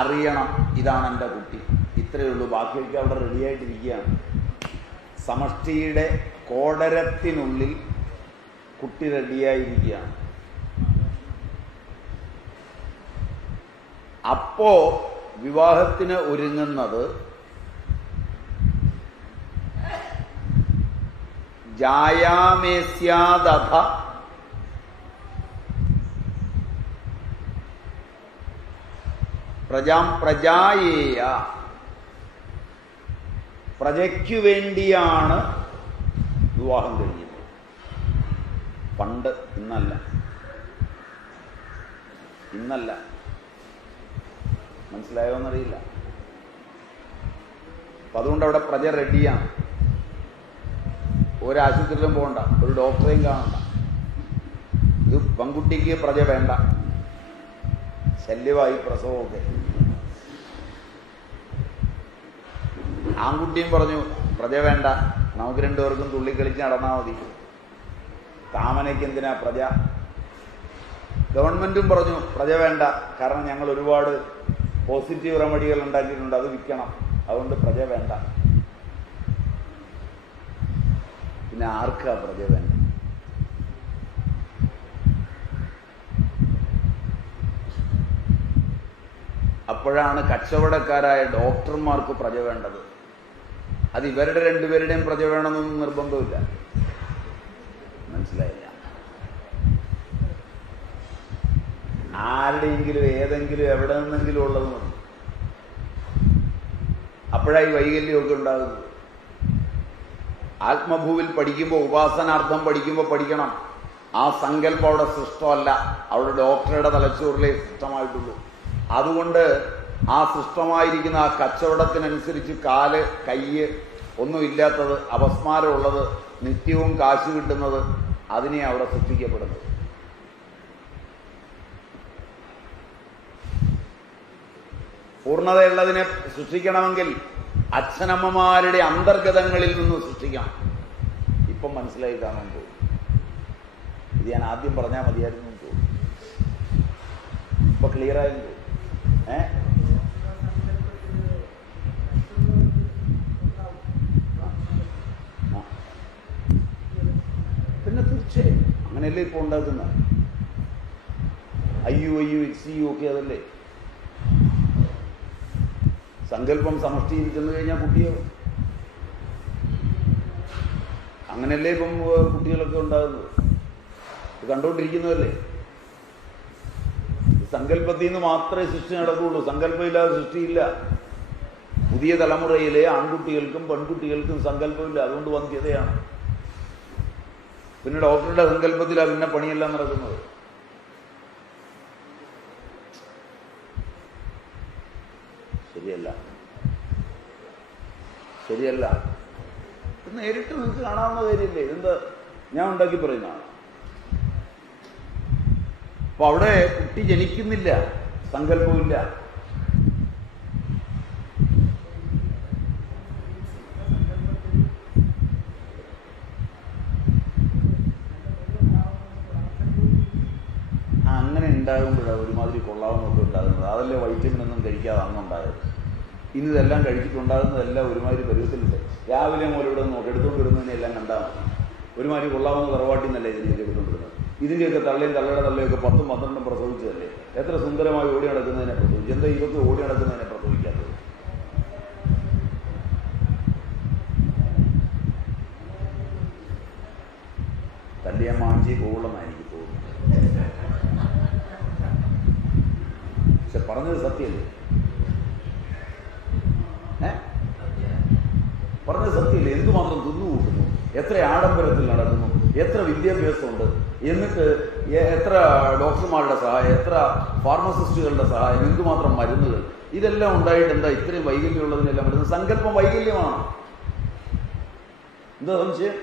അറിയണം ഇതാണ് എൻ്റെ കുട്ടി. ഇത്രയേ ഉള്ളൂ. ബാക്കിയൊക്കെ അവിടെ റെഡിയായിട്ടിരിക്കുകയാണ്. സമഷ്ടിയുടെ കോടരത്തിനുള്ളിൽ കുട്ടി റെഡിയായിരിക്കുകയാണ്. അപ്പോ വിവാഹത്തിന് ഒരുങ്ങുന്നത് ജായാമേസ്യാദഥ പ്രജായേയ, പ്രജയ്ക്കു വേണ്ടിയാണ് വിവാഹം കഴിഞ്ഞത്. പണ്ട്, ഇന്നല്ല. മനസ്സിലായോന്നറിയില്ല. അപ്പം അതുകൊണ്ട് അവിടെ പ്രജ റെഡിയാണ്. ഒരാശുപത്രിയിലും പോകണ്ട, ഒരു ഡോക്ടറെയും കാണണ്ട. ഇത് പെൺകുട്ടിക്ക് പ്രജ വേണ്ട, ശല്യമായി പ്രസവമൊക്കെ. ആൺകുട്ടിയും പറഞ്ഞു പ്രജ വേണ്ട, നമുക്ക് രണ്ടുപേർക്കും തുള്ളിക്കളിച്ച് നടന്നാൽ മതി, താമനയ്ക്ക് എന്തിനാ പ്രജ? ഗവൺമെൻറ്റും പറഞ്ഞു പ്രജ വേണ്ട, കാരണം ഞങ്ങൾ ഒരുപാട് പോസിറ്റീവ് റെമഡികൾ ഉണ്ടാക്കിയിട്ടുണ്ട്, അത് വിൽക്കണം, അതുകൊണ്ട് പ്രജ വേണ്ട. പിന്നെ ആർക്കാ പ്രജ വേണ്ട? അപ്പോഴാണ് കച്ചവടക്കാരായ ഡോക്ടർമാർക്ക് പ്രജ വേണ്ടത്. അത് ഇവരുടെ രണ്ടുപേരുടെയും പ്രജ വേണമെന്നൊന്നും നിർബന്ധമില്ല. മനസ്സിലായില്ല? ആരുടെയെങ്കിലും ഏതെങ്കിലും എവിടെ നിന്നെങ്കിലും ഉള്ളത് മതി. അപ്പോഴായി വൈകല്യമൊക്കെ ഉണ്ടാകുന്നത്. ആത്മഭൂവിൽ പഠിക്കുമ്പോൾ, ഉപാസനാർത്ഥം പഠിക്കുമ്പോൾ പഠിക്കണം, ആ സങ്കല്പം അവിടെ സൃഷ്ടമല്ല, അവിടെ ഡോക്ടറുടെ തലച്ചോറിലേ സൃഷ്ടമായിട്ടുള്ളൂ. അതുകൊണ്ട് ആ സൃഷ്ടമായിരിക്കുന്ന ആ കച്ചവടത്തിനനുസരിച്ച് കാല് കയ്യ് ഒന്നുമില്ലാത്തത്, അപസ്മാരമുള്ളത്, നിത്യവും കാശ് കിട്ടുന്നത്, അതിനെ അവിടെ സൃഷ്ടിക്കപ്പെടുന്നത്. പൂർണ്ണതയുള്ളതിനെ സൃഷ്ടിക്കണമെങ്കിൽ അച്ഛനമ്മമാരുടെ അന്തർഗതങ്ങളിൽ നിന്ന് സൃഷ്ടിക്കണം. ഇപ്പം മനസ്സിലായി കാണാൻ തോന്നും. ഇത് ഞാൻ ആദ്യം പറഞ്ഞാൽ മതിയായിരുന്നു തോന്നും. ഇപ്പൊ ക്ലിയറായിരുന്നു. പിന്നെ തീർച്ചയായും അങ്ങനെയല്ലേ ഇപ്പൊ ഉണ്ടാക്കുന്ന IU XU ഒക്കെ അതല്ലേ. സങ്കല്പം സമഷ്ടിയിൽ ചെന്ന് കഴിഞ്ഞാൽ കുട്ടിയോ അങ്ങനെയല്ലേ ഇപ്പം കുട്ടികളൊക്കെ ഉണ്ടാകുന്നത്. കണ്ടുകൊണ്ടിരിക്കുന്നതല്ലേ. സങ്കല്പത്തിൽ നിന്ന് മാത്രമേ സൃഷ്ടി നടക്കുകയുള്ളൂ. സങ്കല്പമില്ലാതെ സൃഷ്ടിയില്ല. പുതിയ തലമുറയിലെ ആൺകുട്ടികൾക്കും പെൺകുട്ടികൾക്കും സങ്കല്പമില്ല. അതുകൊണ്ട് വന്ധ്യതയാണ്. പിന്നെ ഡോക്ടറുടെ സങ്കല്പത്തിലാണ് പിന്നെ പണിയെല്ലാം നടക്കുന്നത്. ശരിയല്ല, ശരിയല്ല. നേരിട്ട് നിങ്ങൾക്ക് കാണാവുന്ന കാര്യമില്ലേ? ഇതെന്താ ഞാൻ ഉണ്ടാക്കി പറയുന്നതാണ്. അപ്പൊ അവിടെ കുട്ടി ജനിക്കുന്നില്ല, സങ്കല്പമില്ല. അങ്ങനെ ഉണ്ടാകുമ്പോഴാണ് ഒരുമാതിരി കൊള്ളാവുന്നൊക്കെ ഉണ്ടാകുന്നത്. അതല്ലേ വൈറ്റമിൻ ഒന്നും കഴിക്കാതെ അന്നുണ്ടായത്. ഇനി ഇതെല്ലാം കഴിച്ചിട്ടുണ്ടാകുന്നതെല്ലാം ഒരുമാതിരി പരുവത്തിലുണ്ട്. രാവിലെ മുതൽ ഇവിടെ നോക്കി എടുത്തുകൊണ്ട് വരുന്നതിനെല്ലാം കണ്ടാൽ ഒരുമാതിരി കൊള്ളാവുന്ന തറവാട്ടിൽ നിന്നല്ലേ ഇതിനെയൊക്കെ എടുത്തുകൊണ്ടിരുന്നത്. ഇതിൻ്റെയൊക്കെ തള്ളയും തള്ളയുടെ തള്ളയൊക്കെ 10ഉം 12ഉം പ്രസവിച്ചതല്ലേ. എത്ര സുന്ദരമായി ഓടി നടക്കുന്നതിനെ പ്രസവിച്ചു. എന്താ ഇതൊക്കെ ഓടി നടക്കുന്നതിനെ പ്രസവിക്കാത്തത്? തല്ലിയ മാഞ്ചി കോളമായിരിക്കും തോന്നുന്നു. പക്ഷെ പറഞ്ഞത് സത്യമല്ലേ? പറഞ്ഞത് സത്യമല്ലേ? എന്തുമാത്രം തിന്നുകൂട്ടുന്നു, എത്ര ആഡംബരത്തിൽ നടക്കുന്നു, എത്ര വിദ്യാഭ്യാസമുണ്ട്, എന്നിട്ട് എത്ര ഡോക്ടർമാരുടെ സഹായം, എത്ര ഫാർമസിസ്റ്റുകളുടെ സഹായം, എന്തുമാത്രം മരുന്നുകൾ, ഇതെല്ലാം ഉണ്ടായിട്ട് എന്താ ഇത്രയും വൈകല്യമുള്ളതിനെല്ലാം വരുന്നത്? സങ്കല്പം വൈകല്യമാണ്. എന്താ സംശയം?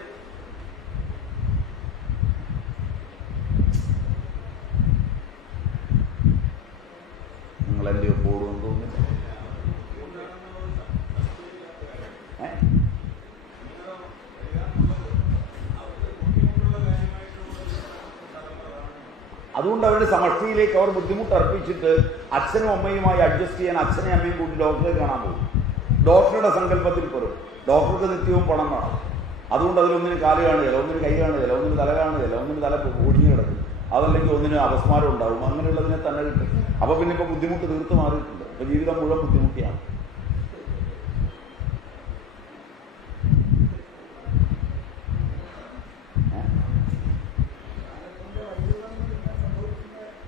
നിങ്ങളെന്റെയോ പോടുമെന്ന് തോന്നുന്നില്ല. അതുകൊണ്ട് അവരുടെ സമഷ്ടിയിലേക്ക് അവർ ബുദ്ധിമുട്ട് അർപ്പിച്ചിട്ട് അച്ഛനും അമ്മയുമായി അഡ്ജസ്റ്റ് ചെയ്യാൻ അച്ഛനെയും അമ്മയും കൂടി ഡോക്ടറെ കാണാൻ പോകും. ഡോക്ടറുടെ സങ്കല്പത്തിൽ പെടും. ഡോക്ടർക്ക് നിത്യവും പണം കാണും. അതുകൊണ്ട് അതിലൊന്നിന് കാല് കാണുകയില്ല, ഒന്നിന് കൈ കാണുകയില്ല, ഒന്നിന് തല കാണുകയില്ല, ഒന്നിന് തല ഒടിഞ്ഞു കിടക്കും, അതല്ലെങ്കിൽ ഒന്നിന് അപസ്മാരം ഉണ്ടാവും. അങ്ങനെയുള്ളതിനെ തന്നെ കിട്ടും. അപ്പൊ പിന്നെ ഇപ്പൊ ബുദ്ധിമുട്ട് തീർത്ത് മാറിയിട്ടുണ്ട്. ഇപ്പൊ ജീവിതം മുഴുവൻ ബുദ്ധിമുട്ടിയാണ്.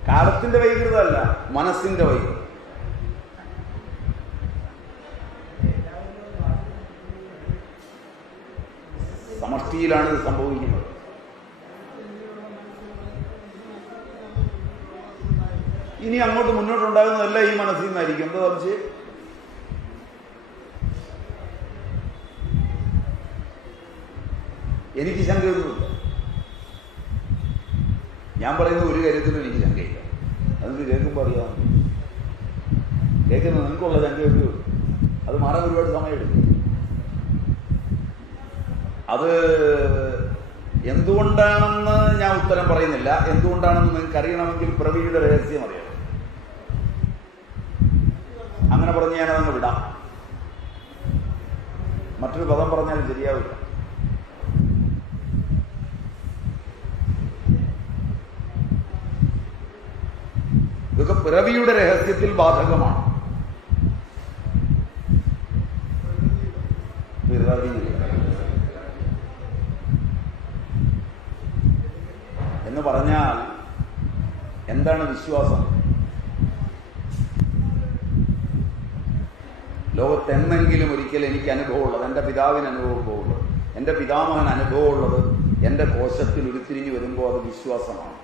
കാലത്തിന്റെ വൈകൃതമല്ല, മനസ്സിന്റെ വൈകൃതം. സമഷ്ടിയിലാണ് ഇത് സംഭവിക്കുന്നത്. ഇനി അങ്ങോട്ട് മുന്നോട്ടുണ്ടാകുന്നതല്ല ഈ മനസ്സിൽ നിന്നായിരിക്കും. എന്താ സംശയം? എനിക്ക് ശങ്കയൊന്നുമില്ല. ഞാൻ പറയുന്ന ഒരു കാര്യത്തിലും എനിക്ക് ശങ്കയില്ല. അതെനിക്ക് കേൾക്കുമ്പോൾ അറിയാം. കേൾക്കുന്നത് നിനക്കുള്ള ശങ്കയൊക്കെ അത് മാറാൻ ഒരുപാട് സമയമെടുക്കും. അത് എന്തുകൊണ്ടാണെന്ന് ഞാൻ ഉത്തരം പറയുന്നില്ല. എന്തുകൊണ്ടാണെന്ന് നിങ്ങൾക്ക് അറിയണമെങ്കിൽ പിറവിയുടെ രഹസ്യം അറിയണം. അങ്ങനെ പറഞ്ഞ് ഞാനതങ്ങ് വിടാം. മറ്റൊരു പദം പറഞ്ഞാലും ശരിയാവില്ല. ഇതൊക്കെ പിറവിയുടെ രഹസ്യത്തിൽ ബാധകമാണ്. പിറവി എന്ന് പറഞ്ഞാൽ എന്താണ് വിശ്വാസം? ലോകത്തെന്നെങ്കിലും ഒരിക്കൽ എനിക്ക് അനുഭവമുള്ളത്, എൻ്റെ പിതാവിന് അനുഭവമുള്ളത്, എൻ്റെ പിതാമഹൻ അനുഭവമുള്ളത് എൻ്റെ കോശത്തിൽ ഉരുത്തിരിഞ്ഞു വരുമ്പോൾ അത് വിശ്വാസമാണ്.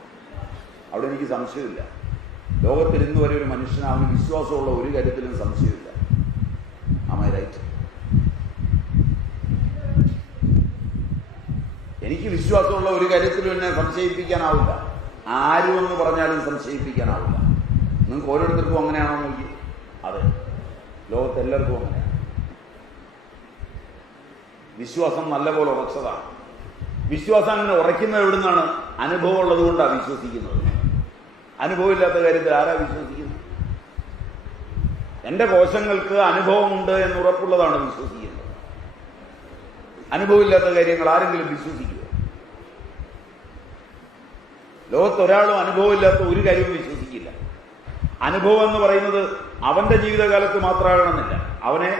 അവിടെ എനിക്ക് സംശയമില്ല. ലോകത്തിൽ ഇന്ന് വരെ ഒരു മനുഷ്യന് അവന് വിശ്വാസമുള്ള ഒരു കാര്യത്തിലും സംശയമില്ല. Am I right? എനിക്ക് വിശ്വാസമുള്ള ഒരു കാര്യത്തിലും എന്നെ സംശയിപ്പിക്കാനാവില്ല. ആരുമെന്ന് പറഞ്ഞാലും സംശയിപ്പിക്കാനാവില്ല. നിങ്ങൾക്ക് ഓരോരുത്തർക്കും അങ്ങനെയാണോ നോക്കി? അതെ, ലോകത്തെല്ലാവർക്കും അങ്ങനെയാണ്. വിശ്വാസം നല്ലപോലെ ഉറച്ചതാണ്. വിശ്വാസം അങ്ങനെ ഉറയ്ക്കുന്നത് എവിടുന്നാണ്? അനുഭവം ഉള്ളത് കൊണ്ടാണ് വിശ്വസിക്കുന്നത്. അനുഭവമില്ലാത്ത കാര്യത്തിൽ ആരാ വിശ്വസിക്കുന്നത്? എൻ്റെ കോശങ്ങൾക്ക് അനുഭവമുണ്ട് എന്ന് ഉറപ്പുള്ളതാണ് വിശ്വസിക്കുന്നത്. അനുഭവമില്ലാത്ത കാര്യങ്ങൾ ആരെങ്കിലും വിശ്വസിക്കുക? ലോകത്തൊരാളും അനുഭവമില്ലാത്ത ഒരു കാര്യവും വിശ്വസിക്കില്ല. അനുഭവം എന്ന് പറയുന്നത് അവന്റെ ജീവിതകാലത്ത് മാത്രമാകണമെന്നില്ല. അവനെ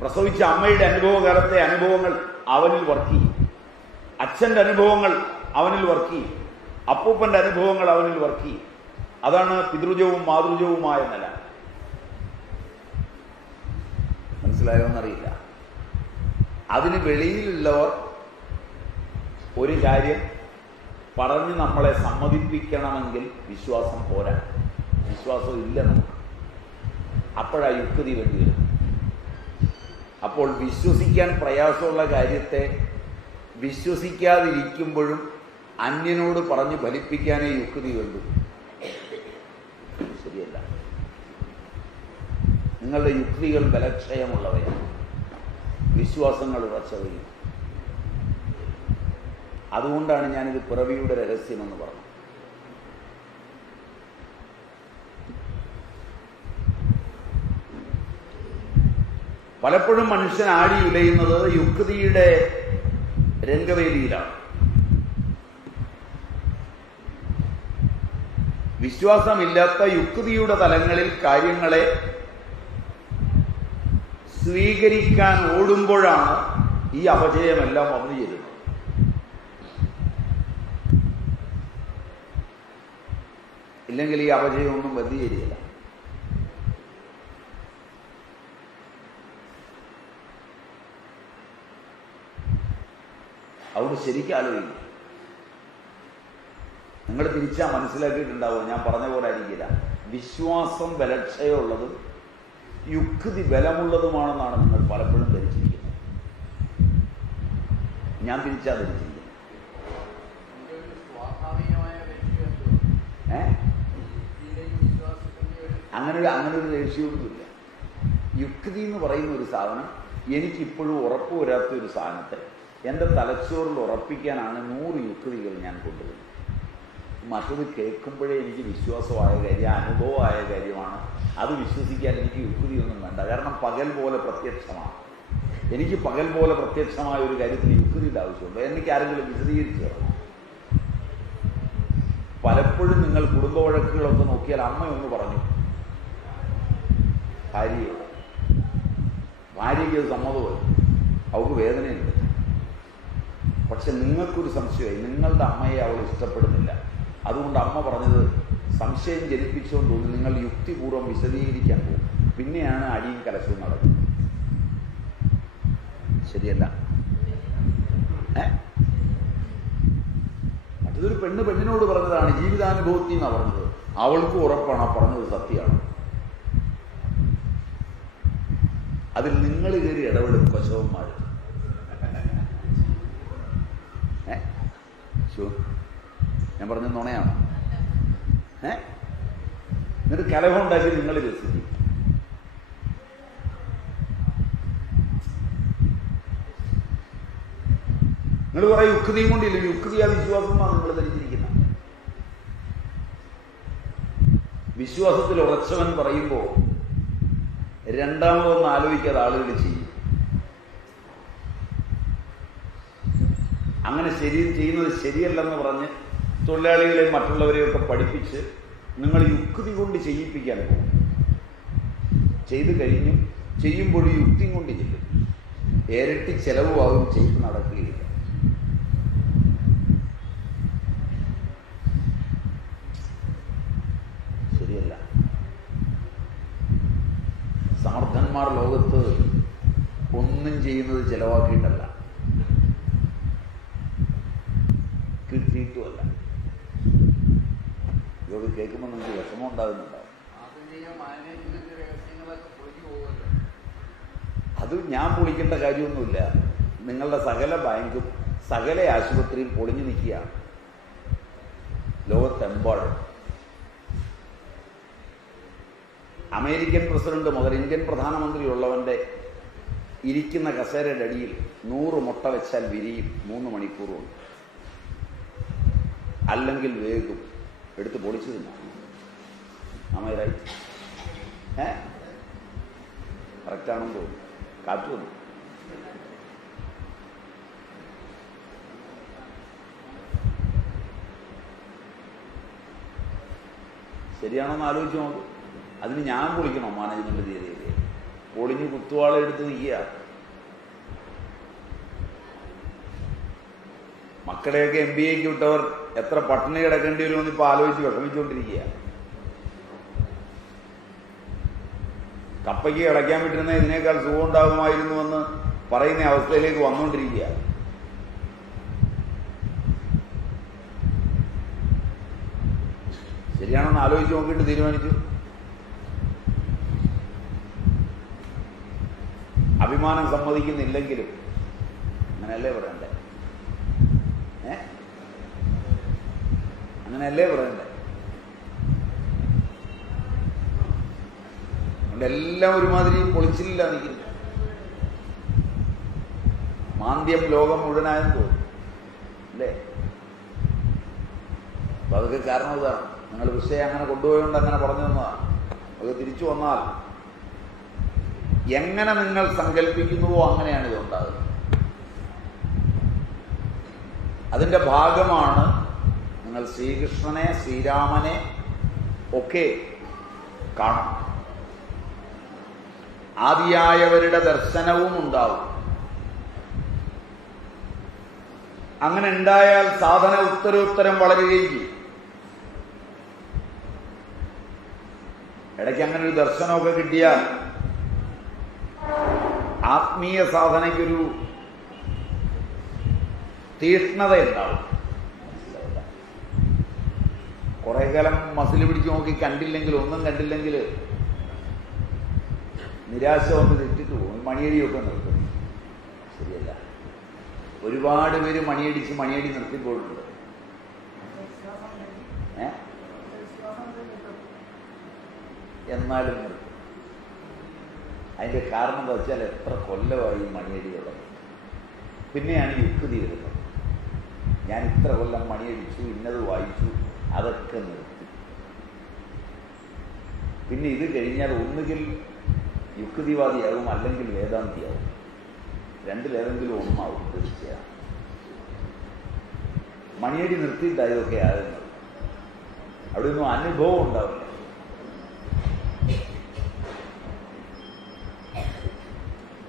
പ്രസവിച്ച അമ്മയുടെ അനുഭവകാലത്തെ അനുഭവങ്ങൾ അവനിൽ വർക്ക് ചെയ്യും. അച്ഛൻ്റെ അനുഭവങ്ങൾ അവനിൽ വർക്ക് ചെയ്യും. അപ്പൂപ്പന്റെ അനുഭവങ്ങൾ അവനിൽ വർക്ക് ചെയ്യും. അതാണ് പിതൃജവും മാതൃജവുമായ നില. മനസ്സിലായോ എന്നറിയില്ല. അതിന് വെളിയിലുള്ളവർ ഒരു കാര്യം പറഞ്ഞ് നമ്മളെ സമ്മതിപ്പിക്കണമെങ്കിൽ വിശ്വാസം പോരാ. വിശ്വാസം ഇല്ല നമുക്ക്. അപ്പോഴാ യുക്തി വേണ്ടി വരും. അപ്പോൾ വിശ്വസിക്കാൻ പ്രയാസമുള്ള കാര്യത്തെ വിശ്വസിക്കാതിരിക്കുമ്പോഴും അന്യനോട് പറഞ്ഞ് ഫലിപ്പിക്കാനേ യുക്തി വേണ്ടു. ശരിയല്ല. നിങ്ങളുടെ യുക്തികൾ ബലക്ഷയമുള്ളവയാണ്, വിശ്വാസങ്ങൾ ഉറച്ചവയും. അതുകൊണ്ടാണ് ഞാനിത് പിറവിയുടെ രഹസ്യമെന്ന് പറഞ്ഞത്. പലപ്പോഴും മനുഷ്യൻ ആടി ഉലയുന്നത് യുക്തിയുടെ രംഗവേദിയിലാണ്. വിശ്വാസമില്ലാത്ത യുക്തിയുടെ തലങ്ങളിൽ കാര്യങ്ങളെ സ്വീകരിക്കാൻ ഓടുമ്പോഴാണ് ഈ അപജയമെല്ലാം വന്നു ചേരുന്നത്. ഇല്ലെങ്കിൽ ഈ അപജയമൊന്നും വന്നു ചേരുകയില്ല. അതുകൊണ്ട് ശരിക്കും ആലോചിക്കും. നിങ്ങൾ തിരിച്ചാ മനസ്സിലാക്കിയിട്ടുണ്ടാവും. ഞാൻ പറഞ്ഞ പോലെ ആയിരിക്കില്ല. വിശ്വാസം ബലക്ഷയമുള്ളതും യുക്തി ബലമുള്ളതുമാണെന്നാണ് നിങ്ങൾ പലപ്പോഴും ധരിച്ചിരിക്കുന്നത്. ഞാൻ തിരിച്ചാ ധരിച്ചിരിക്കുന്നത്. അങ്ങനൊരു ദേഷ്യമൊന്നുമില്ല. യുക്തി എന്ന് പറയുന്ന ഒരു സാധനം, എനിക്കിപ്പോഴും ഉറപ്പ് വരാത്ത ഒരു സാധനത്തെ എൻ്റെ തലച്ചോറിൽ ഉറപ്പിക്കാനാണ് 100 യുക്തികൾ ഞാൻ കൊണ്ടുവരുന്നത്. മറ്റത് കേൾക്കുമ്പോഴേ എനിക്ക് വിശ്വാസമായ കാര്യം, അനുഭവമായ കാര്യമാണ്. അത് വിശ്വസിക്കാൻ എനിക്ക് യുക്തിയൊന്നും വേണ്ട. കാരണം പകൽ പോലെ പ്രത്യക്ഷമാണ്. എനിക്ക് പകൽ പോലെ പ്രത്യക്ഷമായ ഒരു കാര്യത്തിന് യുക്തിയുടെ ആവശ്യമുണ്ട്. എനിക്ക് ആരെങ്കിലും വിശദീകരിച്ചു തരണം. പലപ്പോഴും നിങ്ങൾ കുടുംബ വഴക്കുകളൊക്കെ നോക്കിയാൽ അമ്മയൊന്ന് പറഞ്ഞു ഭാര്യയ്ക്ക് അത് സമ്മതമായി, അവൾക്ക് വേദനയുണ്ട്. പക്ഷെ നിങ്ങൾക്കൊരു സംശയമായി, നിങ്ങളുടെ അമ്മയെ അവൾ ഇഷ്ടപ്പെടുന്നില്ല. അതുകൊണ്ട് അമ്മ പറഞ്ഞത് സംശയം ജനിപ്പിച്ചുകൊണ്ട് തോന്നി നിങ്ങൾ യുക്തിപൂർവ്വം വിശദീകരിക്കാൻ പോകും. പിന്നെയാണ് അടിയും കലശവും നടക്കുന്നത്. ശരിയല്ല? മറ്റതൊരു പെണ്ണിനോട് പറഞ്ഞതാണ്, ജീവിതാനുഭവത്തിൽ നിന്നാണ് പറഞ്ഞത്. അവൾക്കും ഉറപ്പാണ് ആ പറഞ്ഞത് സത്യമാണ്. അതിൽ നിങ്ങൾ കയറി ഇടപെടും പശവന്മാർ. ഞാൻ പറഞ്ഞ നുണയാണ്. എന്നിട്ട് കലഹം ഉണ്ടാക്കി നിങ്ങൾ രസിക്കും. നിങ്ങൾ കുറെ യുക്തിയും കൊണ്ടില്ല. യുക്തിയാ വിശ്വാസമാണ് നിങ്ങൾ ധരിച്ചിരിക്കുന്നത്. വിശ്വാസത്തിൽ ഉറച്ചവൻ പറയുമ്പോൾ രണ്ടാമതൊന്നും ആലോചിക്കാതെ ആളുകൾ ചെയ്യും. അങ്ങനെ ചെയ്യുന്നത് ശരിയല്ലെന്ന് പറഞ്ഞ് തൊഴിലാളികളെയും മറ്റുള്ളവരെയൊക്കെ പഠിപ്പിച്ച് നിങ്ങൾ യുക്തി കൊണ്ട് ചെയ്യിപ്പിക്കാൻ പോകും. ചെയ്തു കഴിഞ്ഞും ചെയ്യുമ്പോൾ യുക്തി കൊണ്ട് ചെല്ലും. ഇരട്ടി ചെലവുമാകും, ചെയ്ത് നടക്കുകയില്ല. ശരിയല്ല. സമർത്ഥന്മാർ ലോകത്ത് ഒന്നും ചെയ്യുന്നത് ചെലവാക്കിയിട്ടല്ല, കിട്ടിയിട്ടുമല്ല. ഇതോട് കേൾക്കുമ്പോൾ നിങ്ങൾക്ക് വിഷമം ഉണ്ടാകുന്നുണ്ടാവും. അത് ഞാൻ പൊളിക്കേണ്ട കാര്യമൊന്നുമില്ല. നിങ്ങളുടെ സകല ബാങ്കും സകല ആശുപത്രിയും പൊളിഞ്ഞു നിൽക്കുകയാണ് ലോകത്തെമ്പാടും. അമേരിക്കൻ പ്രസിഡന്റ് മുതൽ ഇന്ത്യൻ പ്രധാനമന്ത്രി ഉള്ളവൻ്റെ ഇരിക്കുന്ന കസേരയുടെ അടിയിൽ 100 മുട്ട വെച്ചാൽ വിരിയും 3 മണിക്കൂർ കൊണ്ട്. അല്ലെങ്കിൽ വേഗം എടുത്ത് പൊളിച്ചു തിന്നാം. അമേരായി കറക്റ്റാണെന്ന് തോന്നുന്നു. കാറ്റു വന്നു. ശരിയാണോന്ന് ആലോചിച്ച് നോക്കും. അതിന് ഞാൻ പൊളിക്കണോ മാനേജ്മെന്റ് രീതിയിൽ? പൊളിഞ്ഞ് കുത്തുവാള എടുത്ത് നിൽക്കുക. മക്കളെയൊക്കെ MBAക്ക് വിട്ടവർ എത്ര പട്ടിണി കിടക്കേണ്ടി വരുമെന്ന് ഇപ്പൊ ആലോചിച്ച് വിഷമിച്ചുകൊണ്ടിരിക്കുക. കപ്പയ്ക്ക് കിടക്കാൻ വിട്ടിരുന്ന ഇതിനേക്കാൾ സുഖം ഉണ്ടാകുമായിരുന്നുവെന്ന് പറയുന്ന അവസ്ഥയിലേക്ക് വന്നുകൊണ്ടിരിക്കുക. ശരിയാണെന്ന് ആലോചിച്ച് നോക്കിയിട്ട് തീരുമാനിച്ചു. അഭിമാനം സമ്മതിക്കുന്നില്ലെങ്കിലും അങ്ങനെയല്ലേ പറയണ്ടേ? അങ്ങനെയല്ലേ പറയണ്ടേ? അതുകൊണ്ട് എല്ലാം ഒരുമാതിരി പൊളിച്ചില്ല നിൽക്കുന്നു. മാന്ദ്യം ലോകം മുഴുവനായെന്ന് തോന്നുന്നു അല്ലേ? അപ്പൊ അതൊക്കെ കാരണം ഇതാണ്. നിങ്ങൾ വിഷയം അങ്ങനെ കൊണ്ടുപോയോണ്ട് അങ്ങനെ പറഞ്ഞു തന്നതാണ്. അത് തിരിച്ചു വന്നാൽ എങ്ങനെ നിങ്ങൾ സങ്കല്പിക്കുന്നുവോ അങ്ങനെയാണ് ഇതുണ്ടാകുന്നത്. അതിൻ്റെ ഭാഗമാണ് നിങ്ങൾ ശ്രീകൃഷ്ണനെ, ശ്രീരാമനെ ഒക്കെ കാണും. ആദിയായവരുടെ ദർശനവും ഉണ്ടാവും. അങ്ങനെ ഉണ്ടായാൽ സാധന ഉത്തരോത്തരം വളരുകയും ചെയ്യും. ഇടയ്ക്ക് അങ്ങനെ ഒരു ദർശനമൊക്കെ കിട്ടിയാൽ ആത്മീയ സാധനയ്ക്കൊരു തീഷ്ണത ഉണ്ടാവും. കുറെ കാലം മസിൽ പിടിച്ച് നോക്കി കണ്ടില്ലെങ്കിൽ, ഒന്നും കണ്ടില്ലെങ്കിൽ നിരാശ വന്ന് തെറ്റിട്ട് പോകും. മണിയടിയൊക്കെ നിർത്തും. ശരിയല്ല. ഒരുപാട് പേര് മണിയടി നിർത്തിപ്പോയിട്ടുണ്ട്. എന്നാലും നിർത്തും. അതിൻ്റെ കാരണം എന്താ വെച്ചാൽ എത്ര കൊല്ലമായി മണിയടി തുടങ്ങി. പിന്നെയാണ് യുക്തി വരുന്നത്. ഞാൻ ഇത്ര കൊല്ലം മണിയടിച്ചു, ഇന്നത് വായിച്ചു, അതൊക്കെ നിർത്തി. പിന്നെ ഇത് കഴിഞ്ഞാൽ ഒന്നുകിൽ യുക്തിവാദിയാകും, അല്ലെങ്കിൽ വേദാന്തിയാവും. രണ്ടിലേതെങ്കിലും ഒന്നാവും തീർച്ചയാണ്. മണിയടി നിർത്തിയിട്ടായതൊക്കെ ആകുന്നത്. അവിടെ ഒന്നും അനുഭവം ഉണ്ടാവില്ല.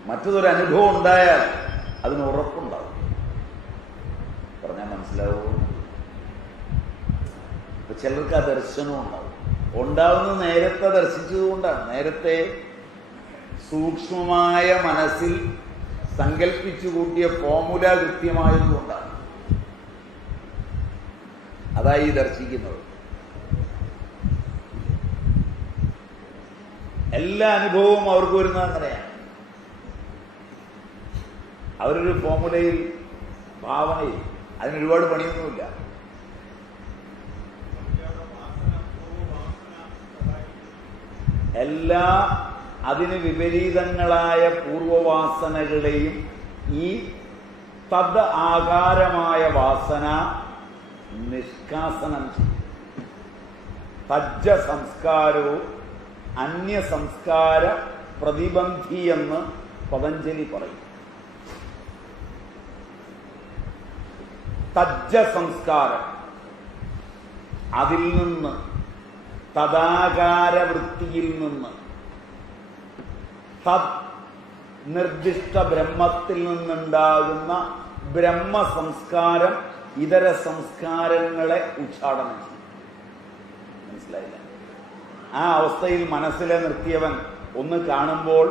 മറ്റതൊരനുഭവം ഉണ്ടായാൽ അതിന് ഉറപ്പുണ്ടാവും. പറഞ്ഞാൽ മനസ്സിലാവുമോ? ഇപ്പൊ ചിലർക്ക് ആ ദർശനവും ഉണ്ടാവുന്നത് നേരത്തെ ദർശിച്ചതുകൊണ്ടാണ്. നേരത്തെ സൂക്ഷ്മമായ മനസ്സിൽ സങ്കല്പിച്ചു കൂട്ടിയ ഫോമുല കൃത്യമായതുകൊണ്ടാണ്. അതായി ദർശിക്കുന്നത്. എല്ലാ അനുഭവവും അവർക്ക് വരുന്നത് അങ്ങനെയാണ്. അവരൊരു ഫോമുലയിൽ, ഭാവനയിൽ, അതിനൊരുപാട് പണിയൊന്നുമില്ല. എല്ലാ അതിന് വിപരീതങ്ങളായ പൂർവവാസനകളെയും ഈ തദ് ആകാരമായ വാസന നിഷ്കാസനം ചെയ്യും. തജ്ജ സംസ്കാരവും അന്യസംസ്കാര പ്രതിബന്ധി എന്ന് പതഞ്ജലി പറയും. തജ്ജ സംസ്കാരം, അതിൽ നിന്ന്, തദാകാരവൃത്തിയിൽ നിന്ന്, തദ് നിർദ്ദിഷ്ട ബ്രഹ്മത്തിൽ നിന്നുണ്ടാകുന്ന ബ്രഹ്മസംസ്കാരം ഇതര സംസ്കാരങ്ങളെ ഉച്ചാടനം ചെയ്യും. മനസ്സിലായില്ല? ആ അവസ്ഥയിൽ മനസ്സിലെ നിർത്തിയവൻ ഒന്ന് കാണുമ്പോൾ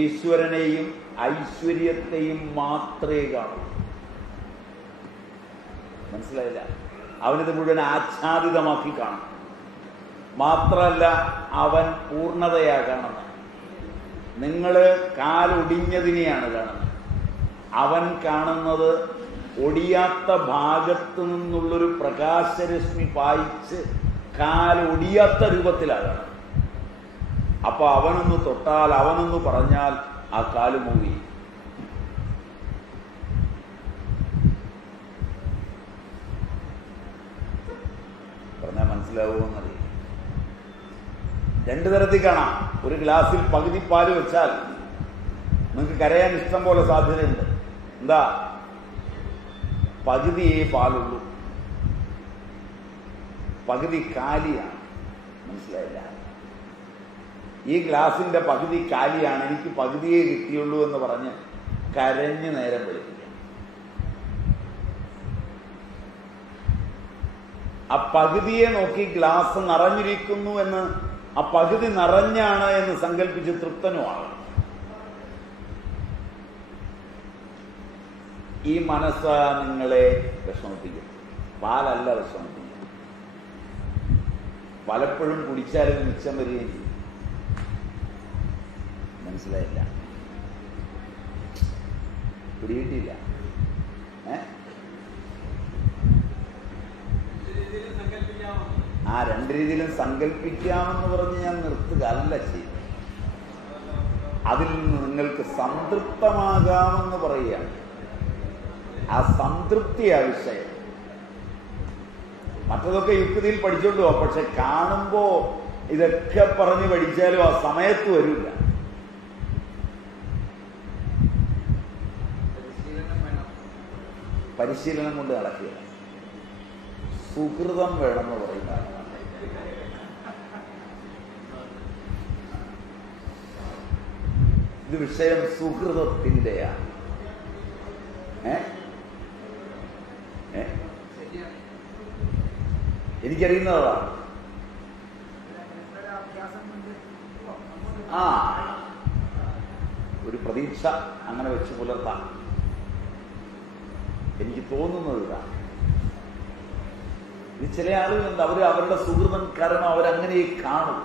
ഈശ്വരനെയും ഐശ്വര്യത്തെയും മാത്രമേ കാണൂ. മനസ്സിലായില്ല? അവനിത് മുഴുവൻ ആച്ഛാദിതമാക്കി കാണും. മാത്രമല്ല, അവൻ പൂർണ്ണതയാ കാണുന്നത്. നിങ്ങൾ കാലൊടിഞ്ഞതിനെയാണ് കാണുന്നത്. അവൻ കാണുന്നത് ഒടിയാത്ത ഭാഗത്തു നിന്നുള്ളൊരു പ്രകാശരശ്മി പായിച്ച് കാലൊടിയാത്ത രൂപത്തിലാണ്. അപ്പൊ അവനൊന്ന് തൊട്ടാൽ, അവനൊന്ന് പറഞ്ഞാൽ ആ കാല് മൂവി. പറഞ്ഞാൽ മനസ്സിലാവുമെന്നറിയാം. രണ്ടു തരത്തിൽ കാണാം. ഒരു ഗ്ലാസ്സിൽ പകുതി പാല് വെച്ചാൽ നിങ്ങൾക്ക് കരയാൻ ഇഷ്ടം പോലെ സാധ്യതയുണ്ട്. എന്താ? പകുതിയേ പാലുള്ളൂ, പകുതി കാലിയാണ്. മനസ്സിലായില്ല? ഈ ഗ്ലാസിന്റെ പകുതി കാലിയാണ്, എനിക്ക് പകുതിയേ കിട്ടിയുള്ളൂ എന്ന് പറഞ്ഞ് കരഞ്ഞ് നേരം വെളുപ്പിക്കാം. ആ പകുതിയെ നോക്കി ഗ്ലാസ് നിറഞ്ഞിരിക്കുന്നു എന്ന്, ആ പകുതി നിറഞ്ഞാണ് എന്ന് സങ്കല്പിച്ച് തൃപ്തനുമാണ്. ഈ മനസ്സ് നിങ്ങളെ വിഷമിപ്പിക്കും. പാലല്ല വിഷമിപ്പിക്കും. പലപ്പോഴും കുടിച്ചാലും മിച്ചം വരികയും ചെയ്യും. മനസ്സിലായില്ല? പിടികിട്ടിയില്ല? ആ രണ്ട് രീതിയിലും സങ്കല്പിക്കാമെന്ന് പറഞ്ഞ് ഞാൻ നിർത്തുക അല്ല ചെയ്യും. അതിൽ നിന്ന് നിങ്ങൾക്ക് സംതൃപ്തമാകാമെന്ന് പറയുകയാണ്. ആ സംതൃപ്തിയാ വിഷയം. മറ്റതൊക്കെ യുക്തിയിൽ പഠിച്ചോണ്ട് പോവാം. പക്ഷെ കാണുമ്പോ ഇതൊക്കെ പറഞ്ഞ് പഠിച്ചാലും ആ സമയത്ത് വരില്ല. പരിശീലനം കൊണ്ട് നടക്കുക. സുഹൃതം വേണമെന്ന് പറയുന്നതാണ്. ഇത് വിഷയം സുഹൃതത്തിൻ്റെയാണ്. എനിക്കറിയുന്നതാണ്. ആ ഒരു പ്രതീക്ഷ അങ്ങനെ വെച്ച് പുലർത്താം. എനിക്ക് തോന്നുന്നത് ഇതാണ്. ഇത് ചില ആളുകളുണ്ട്, അവർ അവരുടെ സുഹൃതം കാരണം അവരങ്ങനെ കാണും.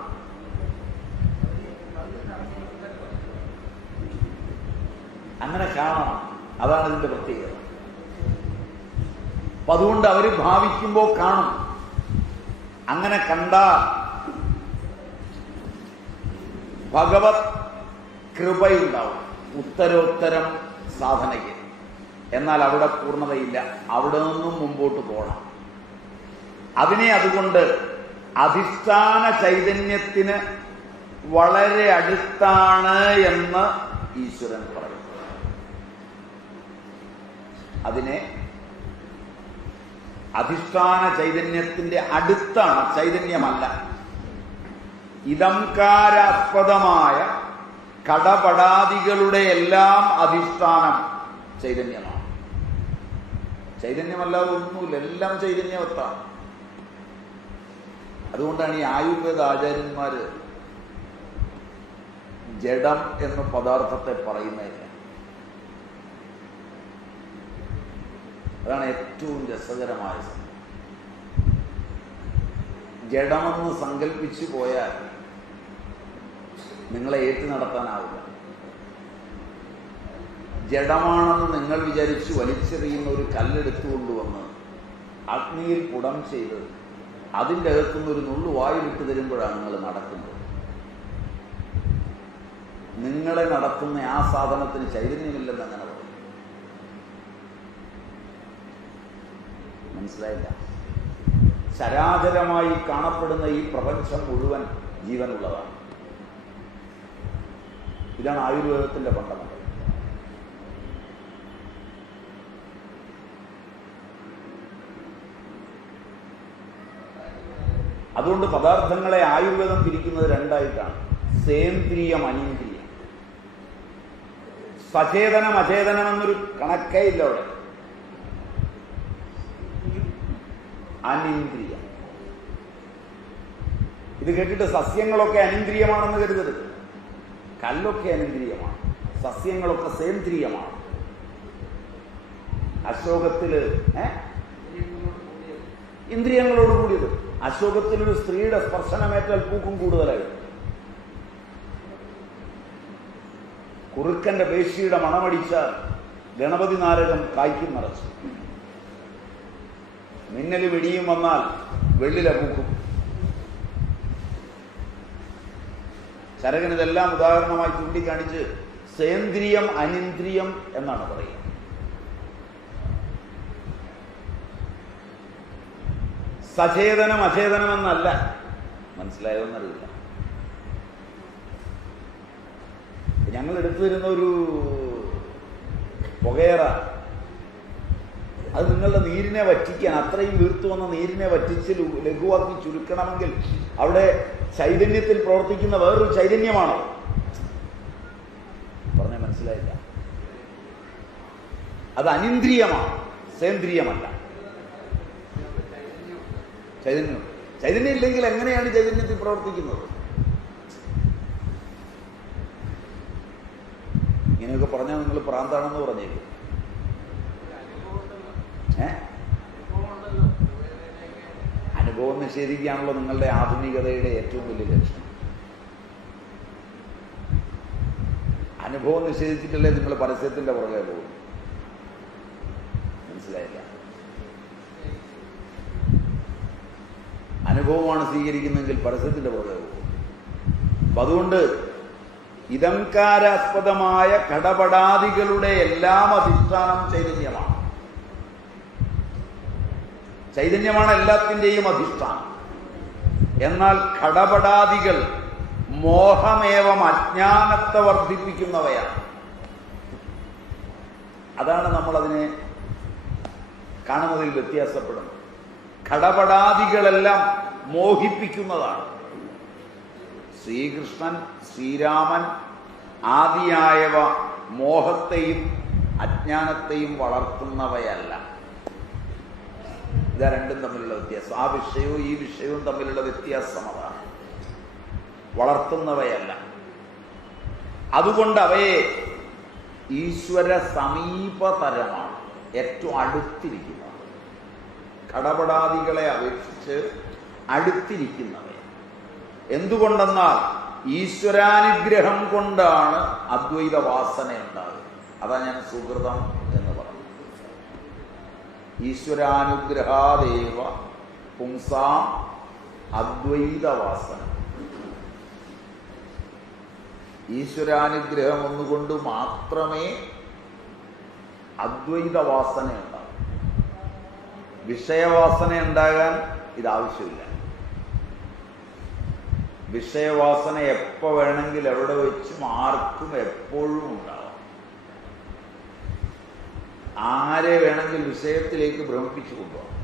അങ്ങനെ കാണണം. അതാണ് ഇതിന്റെ പ്രത്യേകത. അപ്പൊ അതുകൊണ്ട് അവർ ഭാവിക്കുമ്പോൾ കാണും. അങ്ങനെ കണ്ടാൽ ഭഗവത് കൃപയുണ്ടാവും ഉത്തരോത്തരം സാധനയ്ക്ക്. എന്നാൽ അവിടെ പൂർണ്ണതയില്ല. അവിടെ നിന്നും മുമ്പോട്ട് പോകണം. അതിനെ അതുകൊണ്ട് അധിഷ്ഠാന ചൈതന്യത്തിന് വളരെ അടുത്താണ് എന്ന് ഈശ്വരൻ പറയും. അതിനെ അധിഷ്ഠാന ചൈതന്യത്തിന്റെ അടുത്താണ്, ചൈതന്യമല്ല. ഇതംകാരാസ്പദമായ കടപടാദികളുടെ എല്ലാം അധിഷ്ഠാനം ചൈതന്യമാണ്. ചൈതന്യമല്ലാതെ ഒന്നുമില്ല, എല്ലാം ചൈതന്യവത്താണ്. അതുകൊണ്ടാണ് ഈ ആയുർവേദ ആചാര്യന്മാര് ജഡം എന്ന പദാർത്ഥത്തെ പറയുന്നില്ല. അതാണ് ഏറ്റവും രസകരമായ സംഭവം. ജഡമെന്ന് സങ്കല്പിച്ചു പോയാൽ നിങ്ങളെ ഏറ്റു നടത്താനാവില്ല. ജഡമാണെന്ന് നിങ്ങൾ വിചാരിച്ച് വലിച്ചെറിയുന്ന ഒരു കല്ലെടുത്തുകൊണ്ടുവന്ന് അഗ്നിയിൽ പുടം ചെയ്ത് അതിൻ്റെ അകത്തുനിന്ന് ഒരു നുള്ളു വായുവിട്ട് തരുമ്പോഴാണ് നിങ്ങൾ നടക്കുന്നത്. നിങ്ങളെ നടത്തുന്ന ആ സാധനത്തിന് ചൈതന്യമില്ലെന്ന് അങ്ങനെ പറയും. മനസ്സിലായില്ല. ചരാചരമായി കാണപ്പെടുന്ന ഈ പ്രപഞ്ചം മുഴുവൻ ജീവനുള്ളതാണ്. ഇതാണ് ആയുർവേദത്തിന്റെ ഫണ്ടമെന്റൽ. അതുകൊണ്ട് പദാർത്ഥങ്ങളെ ആയുർവേദം തിരിക്കുന്നത് രണ്ടായിട്ടാണ്: സേന്ദ്രിയം, അനീന്ദ്രിയം. സചേതനം അചേതനം എന്നൊരു കണക്കേ ഇല്ല അവിടെ. അനിന്ദ്രിയം. ഇത് കേട്ടിട്ട് സസ്യങ്ങളൊക്കെ അനിന്ദ്രിയമാണെന്ന് കരുതരുത്. കല്ലൊക്കെ അനിന്ദ്രിയമാണ്, സസ്യങ്ങളൊക്കെ സേന്ദ്രിയമാണ്. അശോകത്തില് ഇന്ദ്രിയങ്ങളോട് കൂടിയത്. അശോകത്തിലൊരു സ്ത്രീയുടെ സ്പർശനമേറ്റാൽ പൂക്കും കൂടുതലായി. കുറുക്കന്റെ പേശിയുടെ മണമടിച്ച ഗണപതി നാരകം കായ്ക്കും നിറച്ചു. മിന്നല് വെടിയും വന്നാൽ വെള്ളില പൂക്കും. ചരകൻ ഇതെല്ലാം ഉദാഹരണമായി ചൂണ്ടിക്കാണിച്ച് സേന്ദ്രിയം അനിന്ദ്രിയം എന്നാണ് പറയുക. സചേതനം അചേതനം എന്നല്ല. മനസ്സിലായതെന്നറിയില്ല. ഞങ്ങൾ എടുത്തു തരുന്ന ഒരു പുകയറ, അത് നിങ്ങളുടെ നീരിനെ വറ്റിക്കാൻ, അത്രയും വീർത്തു വന്ന നീരിനെ വറ്റിച്ച് ലഘുവാക്കി ചുരുക്കണമെങ്കിൽ അവിടെ ചൈതന്യത്തിൽ പ്രവർത്തിക്കുന്ന വേറൊരു ചൈതന്യമാണോ? പറഞ്ഞാൽ മനസ്സിലായില്ല. അത് അനിന്ദ്രിയമാണ്, സേന്ദ്രിയമല്ല. ചൈതന്യം ഇല്ലെങ്കിൽ എങ്ങനെയാണ് ചൈതന്യത്തിൽ പ്രവർത്തിക്കുന്നത്? ഇങ്ങനെയൊക്കെ പറഞ്ഞാൽ നിങ്ങൾ പ്രാന്താണെന്ന് പറഞ്ഞേക്കും. അനുഭവം നിഷേധിക്കുകയാണല്ലോ നിങ്ങളുടെ ആധുനികതയുടെ ഏറ്റവും വലിയ ലക്ഷ്യം. അനുഭവം നിഷേധിച്ചിട്ടല്ലേ നിങ്ങൾ പരസ്യത്തിന്റെ പുറകെ പോകും. മനസ്സിലായില്ല. അനുഭവമാണ് സ്വീകരിക്കുന്നതെങ്കിൽ പരസ്യത്തിന്റെ പുറകെ പോകും. അപ്പൊ അതുകൊണ്ട് ഇതംകാരാസ്പദമായ ഘടപടാദികളുടെ എല്ലാം അധിഷ്ഠാനം ചൈതന്യമാണ്. ചൈതന്യമാണ് എല്ലാത്തിൻ്റെയും അധിഷ്ഠാനം. എന്നാൽ ഘടപടാദികൾ മോഹമേവം, അജ്ഞാനത്തെ വർദ്ധിപ്പിക്കുന്നവയാണ്. അതാണ് നമ്മൾ അതിനെ കാണുന്നതിൽ വ്യത്യാസപ്പെടുന്നത്. ഘടപടാദികളെല്ലാം മോഹിപ്പിക്കുന്നതാണ്. ശ്രീകൃഷ്ണൻ, ശ്രീരാമൻ ആദിയായവ മോഹത്തെയും അജ്ഞാനത്തെയും വളർത്തുന്നവയല്ല. ഇതാ രണ്ടും തമ്മിലുള്ള വ്യത്യാസം. ആ വിഷയവും ഈ വിഷയവും തമ്മിലുള്ള വ്യത്യാസം അതാണ്. വളർത്തുന്നവയല്ല. അതുകൊണ്ട് അവയെ ഈശ്വര സമീപതരമാണ്, ഏറ്റവും അടുത്തിരിക്കുന്നത്. ഘടപടാദികളെ അപേക്ഷിച്ച് അടുത്തിരിക്കുന്നവ. എന്തുകൊണ്ടെന്നാൽ ഈശ്വരാനുഗ്രഹം കൊണ്ടാണ് അദ്വൈത വാസന ഉണ്ടാകുന്നത്. അതാ ഞാൻ സുഹൃതം എന്ന് പറഞ്ഞു. ഈശ്വരാനുഗ്രഹാദേവ പുംസാം അദ്വൈത വാസന. ഈശ്വരാനുഗ്രഹം ഒന്നുകൊണ്ട് മാത്രമേ അദ്വൈത വാസന ഉണ്ടാകൂ. വിഷയവാസന ഉണ്ടാകാൻ ഇതാവശ്യമില്ല. വിഷയവാസന എപ്പോൾ വേണമെങ്കിൽ എവിടെ വെച്ചും ആർക്കും എപ്പോഴും ഉണ്ടാവാം. ആരെ വേണമെങ്കിൽ വിഷയത്തിലേക്ക് ഭ്രമിപ്പിച്ചു കൊണ്ടുപോകാം.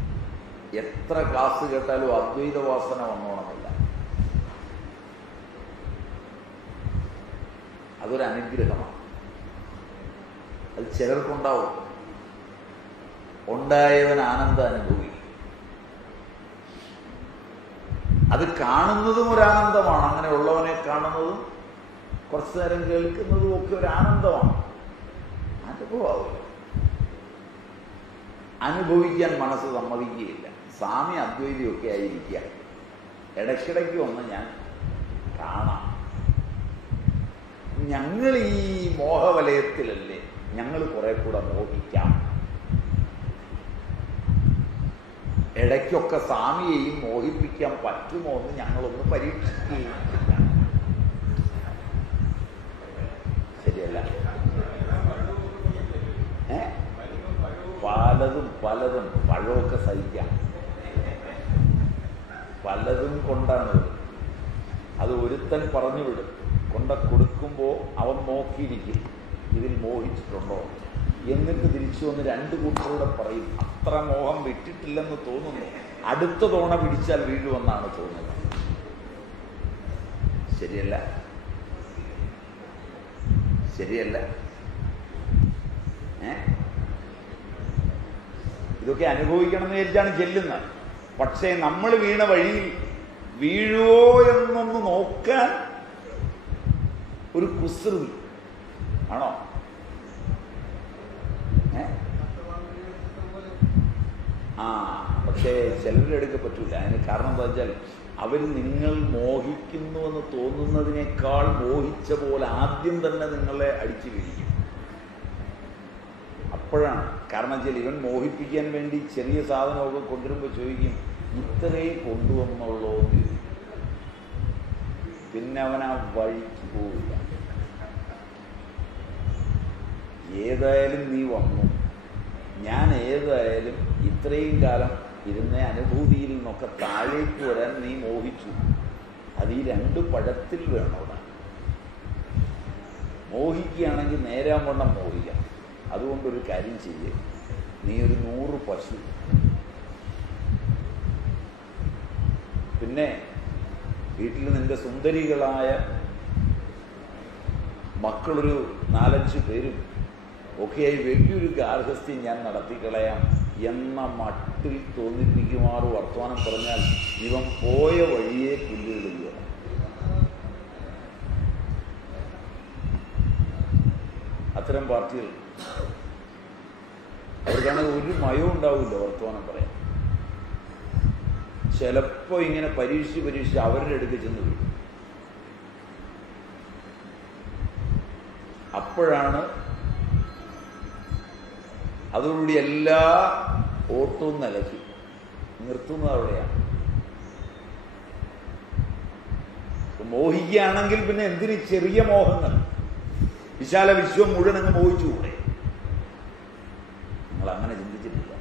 എത്ര ക്ലാസ് കേട്ടാലും അദ്വൈത വാസന വന്നോണമെന്നില്ല. അതൊരു അനുഗ്രഹമാണ്. അത് ചിലർക്കുണ്ടാവും. ഉണ്ടായവൻ ആനന്ദം അനുഭവിക്കും. അത് കാണുന്നതും ഒരു ആനന്ദമാണ്. അങ്ങനെ ഉള്ളവനെ കാണുന്നതും കുറച്ചു നേരം കേൾക്കുന്നതും ഒക്കെ ഒരു ആനന്ദമാണ്. അനുഭവമാവില്ല. അനുഭവിക്കാൻ മനസ്സ് സമ്മതിക്കുകയില്ല. സ്വാമി അദ്വൈതിയൊക്കെ ആയിരിക്കുക. ഇടയ്ക്കിടയ്ക്ക് ഒന്ന് ഞാൻ കാണാം. ഞങ്ങൾ ഈ മോഹവലയത്തിലല്ലേ, ഞങ്ങൾ കുറെ കൂടെ മോഹിക്കാം. ഇടയ്ക്കൊക്കെ സ്വാമിയെയും മോഹിപ്പിക്കാൻ പറ്റുമോ എന്ന് ഞങ്ങളൊന്ന് പരീക്ഷിക്കുകയും. ശരിയല്ല? പലതും പഴമൊക്കെ സഹിക്കാം, പലതും കൊണ്ടാണ്. അത് ഒരുത്തൻ പറഞ്ഞു വിടും, കൊടുക്കുമ്പോൾ അവൻ നോക്കിയിരിക്കും ഇതിൽ മോഹിച്ചിട്ടുണ്ടോ, എന്നിട്ട് തിരിച്ചു വന്ന് രണ്ട് കൂട്ടരോടെ പറയും അത്ര മോഹം വിട്ടിട്ടില്ലെന്ന് തോന്നുന്നു, അടുത്ത തവണ പിടിച്ചാൽ വീഴുമെന്നാണ് തോന്നുന്നത്. ശരിയല്ല? ഇതൊക്കെ അനുഭവിക്കണം എന്ന് വിചാരിച്ചാണ് ചെല്ലുന്നത്. പക്ഷേ നമ്മൾ വീണ വഴിയിൽ വീഴുവോ എന്നൊന്ന് നോക്കാൻ ഒരു കുസൃതി ആണോ? പക്ഷേ ചിലരുടെ അടുക്ക പറ്റൂല. അതിന് കാരണം എന്താ വെച്ചാൽ അവർ നിങ്ങൾ മോഹിക്കുന്നുവെന്ന് തോന്നുന്നതിനേക്കാൾ മോഹിച്ച പോലെ ആദ്യം തന്നെ നിങ്ങളെ അടിച്ചു വീഴിക്കും. അപ്പോഴാണ് കാരണം വെച്ചാൽ ഇവൻ മോഹിപ്പിക്കാൻ വേണ്ടി ചെറിയ സാധനമൊക്കെ കൊണ്ടുവരുമ്പോൾ ചോദിക്കും ഇത്രേ കൊണ്ടുവന്നുള്ളൂ എന്ന് ചോദിക്കും. പിന്നെ അവൻ ആ വഴിക്ക് പോവില്ല. ഏതായാലും നീ വന്നു, ഞാൻ ഏതായാലും ഇത്രയും കാലം ഇരുന്ന അനുഭൂതിയിൽ നിന്നൊക്കെ താഴേക്ക് വരാൻ നീ മോഹിച്ചു. അത് ഈ രണ്ട് പഴത്തിൽ വേണം. അവിടെ മോഹിക്കുകയാണെങ്കിൽ നേരാവണ്ണം മോഹിക്കാം. അതുകൊണ്ടൊരു കാര്യം ചെയ്യേ, നീ ഒരു 100 പശു, പിന്നെ വീട്ടിൽ നിന്റെ സുന്ദരികളായ മക്കളൊരു 4-5 പേരും ഒക്കെയായി വലിയൊരു ഗാർഹസ്ഥ്യം ഞാൻ നടത്തിക്കളയാം എന്ന മട്ടിൽ തോന്നിപ്പിക്കുമാറ് വർത്തമാനം പറഞ്ഞാൽ ഇവൻ പോയ വഴിയെ പുല്ലുകളില്ല. അത്തരം പാർട്ടികൾ അവർക്കാണെങ്കിൽ ഒരു മയവും ഉണ്ടാവില്ല വർത്തമാനം പറയാൻ. ചിലപ്പോൾ ഇങ്ങനെ പരീക്ഷിച്ച് അവരുടെ അടുത്ത് ചെന്ന് വീഴും. അപ്പോഴാണ് അതോടുകൂടി എല്ലാ ഓട്ടവും നിലയ്ക്കും. നിർത്തുന്നത് അവിടെയാണ്. മോഹിക്കുകയാണെങ്കിൽ പിന്നെ എന്തിന് ചെറിയ മോഹങ്ങൾ? വിശാല വിശ്വം മുഴുവൻ അങ്ങ് മോഹിച്ചുകൂടെ? നിങ്ങൾ അങ്ങനെ ചിന്തിച്ചിട്ടില്ല?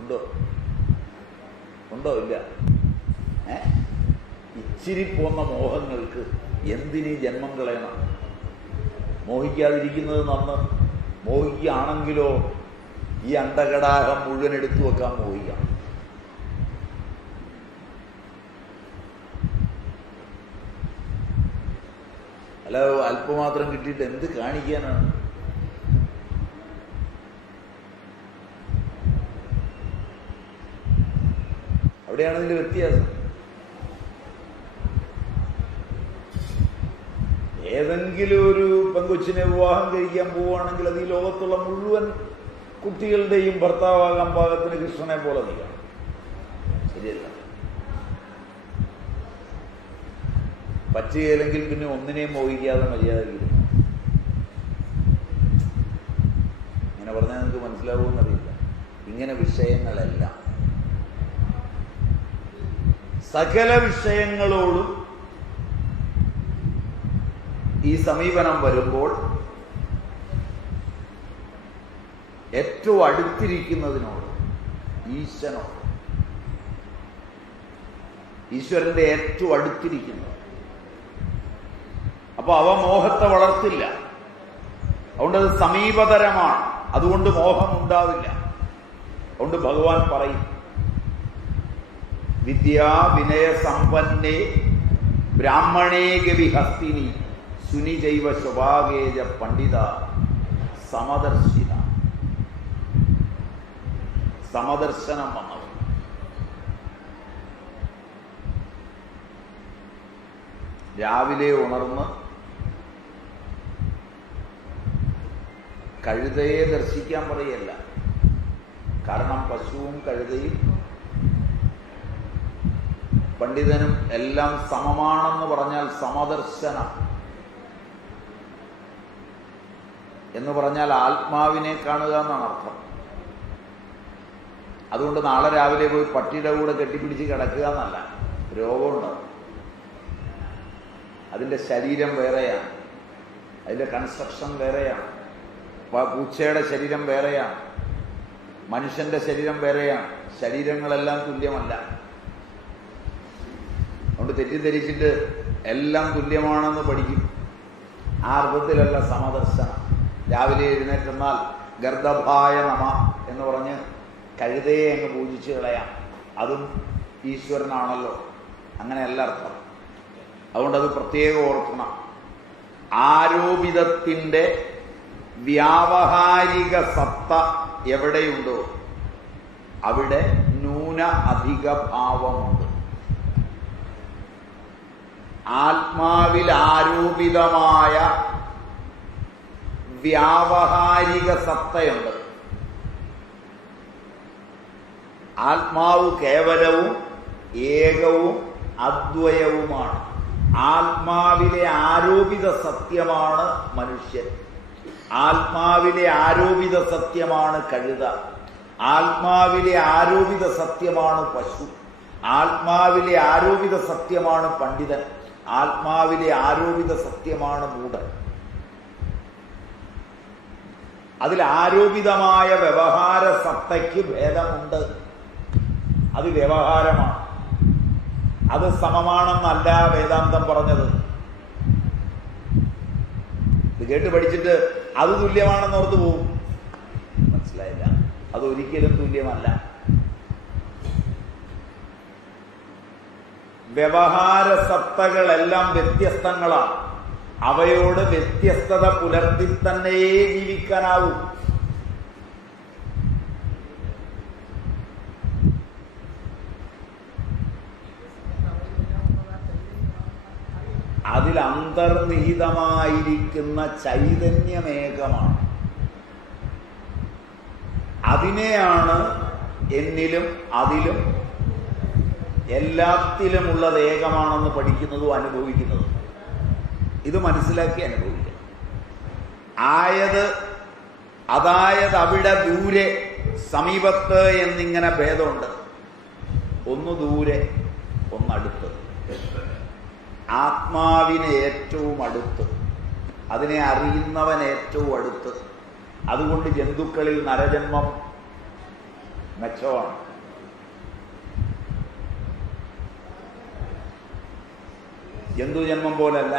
ഉണ്ടോ? ഇല്ല. ഇച്ചിരി പോന്ന മോഹങ്ങൾക്ക് എന്തിനീ ജന്മം കളയണം? മോഹിക്കാതിരിക്കുന്നത് നന്ന്. മോഹിക്കുകയാണെങ്കിലോ ഈ അണ്ടകടാഹം മുഴുവൻ എടുത്തു വെക്കാൻ മോഹിക്കാം. അല്ല, അല്പമാത്രം കിട്ടിയിട്ട് എന്ത് കാണിക്കാനാണ്? അവിടെയാണ് ഇതിന്റെ വ്യത്യാസം. ഏതെങ്കിലും ഒരു പെങ്കൊച്ചിനെ വിവാഹം കഴിക്കാൻ പോവുകയാണെങ്കിൽ അത് ഈ ലോകത്തുള്ള മുഴുവൻ കുട്ടികളുടെയും ഭർത്താവാകാൻ പാകത്തിന് കൃഷ്ണനെ പോലെ നീക്കണം. ശരിയല്ല? പറ്റുകയില്ലെങ്കിൽ പിന്നെ ഒന്നിനെയും മോഹിക്കാതെ മര്യാദയില്ല. ഇങ്ങനെ പറഞ്ഞാൽ നിങ്ങൾക്ക് മനസ്സിലാവുമെന്നറിയില്ല. ഇങ്ങനെ വിഷയങ്ങളെല്ലാം സകല വിഷയങ്ങളോടും ഈ സമീപനം വരുമ്പോൾ ഏറ്റവും അടുത്തിരിക്കുന്നതിനോട്, ഈശ്വരന്റെ ഏറ്റവും അടുത്തിരിക്കുന്നത്. അപ്പൊ അവ മോഹത്തെ വളർത്തില്ല. അതുകൊണ്ടത് സമീപതരമാണ്. അതുകൊണ്ട് മോഹം ഉണ്ടാവില്ല. അതുകൊണ്ട് ഭഗവാൻ പറയും വിദ്യാ വിനയ സമ്പന്നേ ബ്രാഹ്മണേ ഗവിഹസ്തിനി സുനിജൈവ സ്വഭാഗേജ പണ്ഡിത സമദർശിന. സമദർശനം വന്നത് രാവിലെ ഉണർന്ന് കഴുതയെ ദർശിക്കാൻ പറയല്ല. കാരണം പശുവും കഴുതയും പണ്ഡിതനും എല്ലാം സമമാണെന്ന് പറഞ്ഞാൽ സമദർശനം എന്ന് പറഞ്ഞാൽ ആത്മാവിനെ കാണുക എന്നാണ് അർത്ഥം. അതുകൊണ്ട് നാളെ രാവിലെ പോയി പട്ടിയുടെ കൂടെ കെട്ടിപ്പിടിച്ച് കിടക്കുക എന്നല്ല. രോഗമുണ്ടാവും. അതിൻ്റെ ശരീരം വേറെയാണ്, അതിൻ്റെ കൺസ്ട്രക്ഷൻ വേറെയാണ്. പൂച്ചയുടെ ശരീരം വേറെയാണ്, മനുഷ്യന്റെ ശരീരം വേറെയാണ്, ശരീരങ്ങളെല്ലാം തുല്യമല്ല. അതുകൊണ്ട് തെറ്റിദ്ധരിച്ചിട്ട് എല്ലാം തുല്യമാണെന്ന് പഠിക്കും. ആ അർത്ഥത്തിലല്ല സമദർശനം. രാവിലെ എഴുന്നേറ്റെന്നാൽ ഗർദഭായ നമ എന്ന് പറഞ്ഞ് കഴുതയെ അങ്ങ് പൂജിച്ച് കളയാം, അതും ഈശ്വരനാണല്ലോ. അങ്ങനെയല്ല അർത്ഥം. അതുകൊണ്ടത് പ്രത്യേകം ഓർക്കണം. ആരോപിതത്തിൻ്റെ വ്യാവഹാരിക സത്ത എവിടെയുണ്ടോ അവിടെ ന്യൂന അധിക ഭാവമുണ്ട്. ആത്മാവിൽ ആരോപിതമായ വ്യാവഹാരിക സത്തയുണ്ട്. ആത്മാവ് കേവലവും ഏകവും അദ്വയവുമാണ്. ആത്മാവിലെ ആരോപിത സത്യമാണ് മനുഷ്യൻ, ആത്മാവിലെ ആരോപിത സത്യമാണ് കഴുത, ആത്മാവിലെ ആരോപിത സത്യമാണ് പശു, ആത്മാവിലെ ആരോപിത സത്യമാണ് പണ്ഡിതൻ, ആത്മാവിലെ ആരോപിത സത്യമാണ് മൂഢൻ. അതിൽ ആരോപിതമായ വ്യവഹാര സത്തയ്ക്ക് ഭേദമുണ്ട്. അത് വ്യവഹാരമാണ്, അത് സമമാണെന്നല്ല വേദാന്തം പറഞ്ഞത്. ഇത് കേട്ട് പഠിച്ചിട്ട് അത് തുല്യമാണെന്ന് ഓർത്ത് പോവും. മനസ്സിലായില്ല, അതൊരിക്കലും തുല്യമല്ല. വ്യവഹാര സത്തകളെല്ലാം വ്യത്യസ്തങ്ങളാണ്. അവയോട് വ്യത്യസ്തത പുലർത്തി തന്നെ ജീവിക്കാനാവൂ. അതിൽ അന്തർനിഹിതമായിരിക്കുന്ന ചൈതന്യമേകമാണ്. അതിനെയാണ് എന്നിലും അതിലും എല്ലാത്തിലുമുള്ളത് ഏകമാണെന്ന് പഠിക്കുന്നതും അനുഭവിക്കുന്നതും. ഇത് മനസ്സിലാക്കി അനുഭവിക്കണം. അതായത് അവിടെ ദൂരെ സമീപത്ത് എന്നിങ്ങനെ ഭേദമുണ്ട്. ഒന്ന് ദൂരെ, ഒന്നടുത്ത്. ആത്മാവിന് ഏറ്റവും അടുത്ത്, അതിനെ അറിയുന്നവൻ ഏറ്റവും അടുത്ത്. അതുകൊണ്ട് ജന്തുക്കളിൽ നരജന്മം മെച്ചമാണ്. ജന്തുജന്മം പോലല്ല.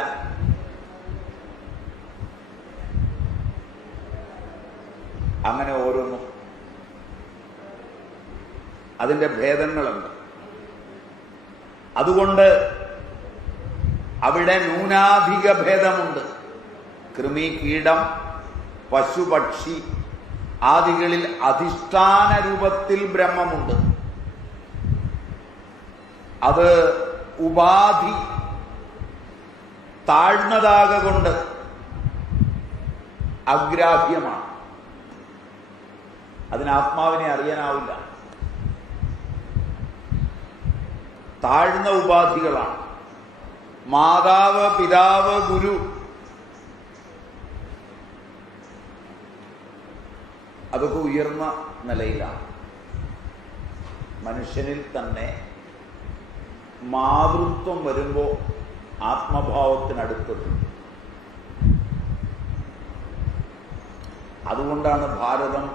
അങ്ങനെ ഓരോന്നും അതിൻ്റെ ഭേദങ്ങളുണ്ട്. അതുകൊണ്ട് അവിടെ ന്യൂനാധിക ഭേദമുണ്ട്. കൃമി, കീടം, പശു, പക്ഷി ആദികളിൽ അധിഷ്ഠാന രൂപത്തിൽ ബ്രഹ്മമുണ്ട്. അത് ഉപാധി താഴ്ന്നതാകൊണ്ട് അഗ്രാഹ്യമാണ്. അതിന് ആത്മാവിനെ അറിയാനാവില്ല. താഴ്ന്ന ഉപാധികളാണ്. മാതാവ്, പിതാവ്, ഗുരു അതൊക്കെ ഉയർന്ന നിലയിലാണ്. മനുഷ്യനിൽ തന്നെ മാതൃത്വം വരുമ്പോൾ ആത്മഭാവത്തിനടുത്തത്. അതുകൊണ്ടാണ് ഭാരതം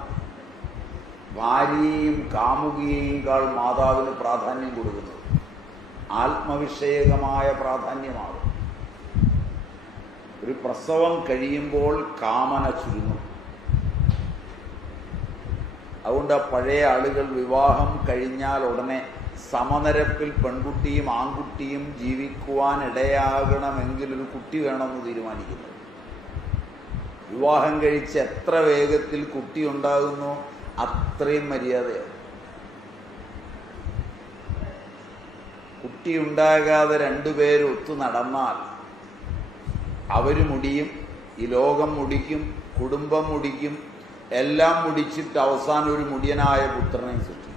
ഭാര്യയെയും കാമുകിയെയും മാതാവിന് പ്രാധാന്യം കൊടുക്കുന്നത്. ആത്മവിഷയകമായ പ്രാധാന്യമാണ്. ഒരു പ്രസവം കഴിയുമ്പോൾ കാമന ചുരുങ്ങും. അതുകൊണ്ട് പഴയ ആളുകൾ വിവാഹം കഴിഞ്ഞാൽ ഉടനെ സമനിരപ്പിൽ പെൺകുട്ടിയും ആൺകുട്ടിയും ജീവിക്കുവാൻ ഇടയാകണമെങ്കിൽ ഒരു കുട്ടി വേണമെന്ന് തീരുമാനിക്കുന്നത്. വിവാഹം കഴിച്ച് എത്ര വേഗത്തിൽ കുട്ടി ഉണ്ടാകുന്നു അത്രയും മര്യാദയാണ്. കുട്ടി ഉണ്ടാകാതെ രണ്ടുപേരും ഒത്തു നടന്നാൽ അവർ മുടിയും, ഈ ലോകം മുടിക്കും, കുടുംബം മുടിക്കും, എല്ലാം മുടിച്ചിട്ട് അവസാനം ഒരു മുടിയനായ പുത്രനെ സൃഷ്ടിക്കും.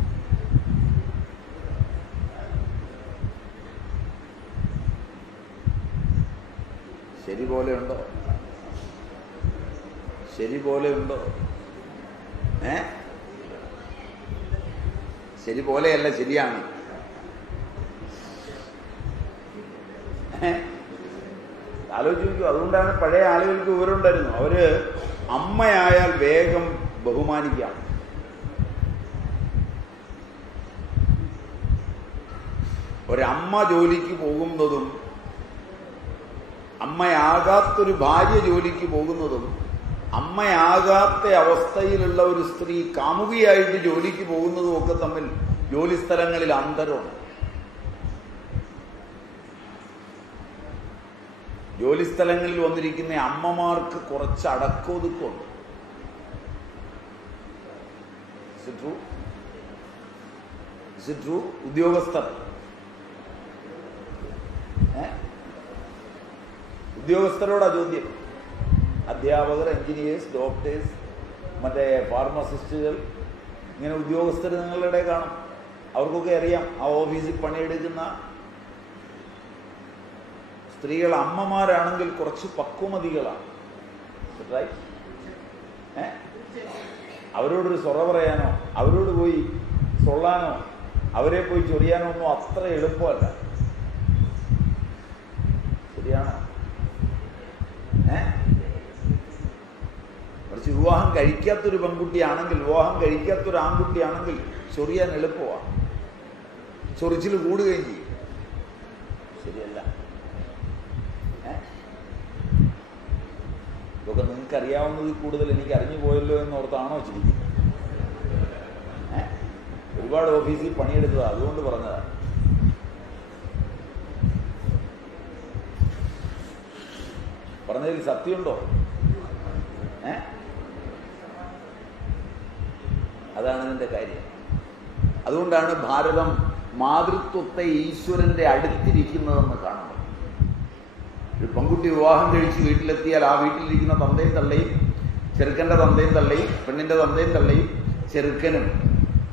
ശരി പോലെയുണ്ടോ? ശരി പോലെയുണ്ടോ? ശരി പോലെയല്ല, ശരിയാണ്. ആലോചിച്ച് നോക്കൂ. അതുകൊണ്ടാണ് പഴയ ആളുകൾക്ക് വിവരമുണ്ടായിരുന്നു. അവര് അമ്മയായാൽ വേഗം ബഹുമാനിക്കാം. ഒരമ്മ ജോലിക്ക് പോകുന്നതും അമ്മയാകാത്തൊരു ഭാര്യ ജോലിക്ക് പോകുന്നതും അമ്മയാകാത്ത അവസ്ഥയിലുള്ള ഒരു സ്ത്രീ കാമുകിയായിട്ട് ജോലിക്ക് പോകുന്നതും ഒക്കെ തമ്മിൽ ജോലി സ്ഥലങ്ങളിൽ അന്തരമുണ്ട്. ജോലി സ്ഥലങ്ങളിൽ വന്നിരിക്കുന്ന അമ്മമാർക്ക് കുറച്ച് അടക്കമൊതുക്കമുണ്ട്. ഉദ്യോഗസ്ഥർ ഉദ്യോഗസ്ഥരോടാ ചോദ്യം. അധ്യാപകർ, എഞ്ചിനീയേഴ്സ്, ഡോക്ടേഴ്സ്, മറ്റേ ഫാർമസിസ്റ്റുകൾ, ഇങ്ങനെ ഉദ്യോഗസ്ഥർ നിങ്ങളുടെ കാണും. അവർക്കൊക്കെ അറിയാം ആ ഓഫീസിൽ പണിയെടുക്കുന്ന സ്ത്രീകൾ അമ്മമാരാണെങ്കിൽ കുറച്ച് പക്വമതികളാണ്. അവരോടൊരു സൊറ പറയാനോ അവരോട് പോയി സൊള്ളാനോ അവരെ പോയി ചൊറിയാനോ ഒന്നും അത്ര എളുപ്പമല്ല. ശരിയാണോ? കുറച്ച് വിവാഹം കഴിക്കാത്തൊരു പെൺകുട്ടിയാണെങ്കിൽ, വിവാഹം കഴിക്കാത്തൊരു ആൺകുട്ടിയാണെങ്കിൽ ചൊറിയാൻ എളുപ്പമാണ്. ചൊറിച്ചിൽ കൂടുകയും ചെയ്യും. ശരിയല്ല? ഇതൊക്കെ നിങ്ങൾക്കറിയാവുന്നതിൽ കൂടുതൽ എനിക്ക് അറിഞ്ഞു പോയല്ലോ എന്നോർത്താണോ ചിരിക്കുന്നത്? ഒരുപാട് ഓഫീസിൽ പണിയെടുത്തതാണ്, അതുകൊണ്ട് പറഞ്ഞതാണ്. പറഞ്ഞതിൽ സത്യമുണ്ടോ? അതാണ് ഇതിന്റെ കാര്യം. അതുകൊണ്ടാണ് ഭാരതം മാതൃത്വത്തെ ഈശ്വരന്റെ അടുത്തിരിക്കുന്നതെന്ന് കാണുന്നത്. ഒരു പെൺകുട്ടി വിവാഹം കഴിച്ച് വീട്ടിലെത്തിയാൽ ആ വീട്ടിലിരിക്കുന്ന തന്തയും തള്ളയും, ചെറുക്കൻ്റെ തന്തയും തള്ളയും, പെണ്ണിൻ്റെ തന്തയും തള്ളയും, ചെറുക്കനും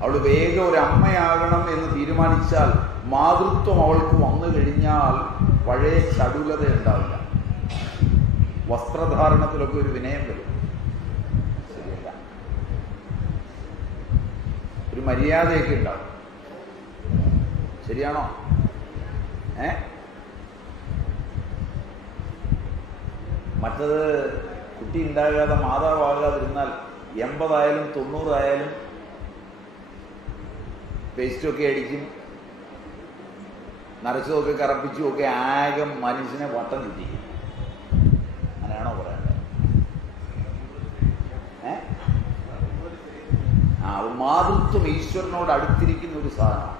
അവൾ വേഗം ഒരു അമ്മയാകണം എന്ന് തീരുമാനിച്ചാൽ മാതൃത്വം അവൾക്ക് വന്നു കഴിഞ്ഞാൽ പഴയ ചടുലത ഉണ്ടാവില്ല. വസ്ത്രധാരണത്തിലൊക്കെ ഒരു വിനയം വരും. ശരിയല്ല? ഒരു മര്യാദയൊക്കെ ഉണ്ടാവും. ശരിയാണോ? മറ്റത് കുട്ടി ഉണ്ടാകാതെ മാതാവാകാതിരുന്നാൽ 80 ആയാലും 90 ആയാലും പേസ്റ്റൊക്കെ അടിക്കും, നരച്ചതൊക്കെ കറപ്പിച്ചും ഒക്കെ ആകെ മനുഷ്യനെ വട്ടം ചുറ്റിക്കും. അങ്ങനെയാണോ പറയേണ്ടത്? മാതൃത്വം ഈശ്വരനോട് അടുത്തിരിക്കുന്ന ഒരു സാധനം.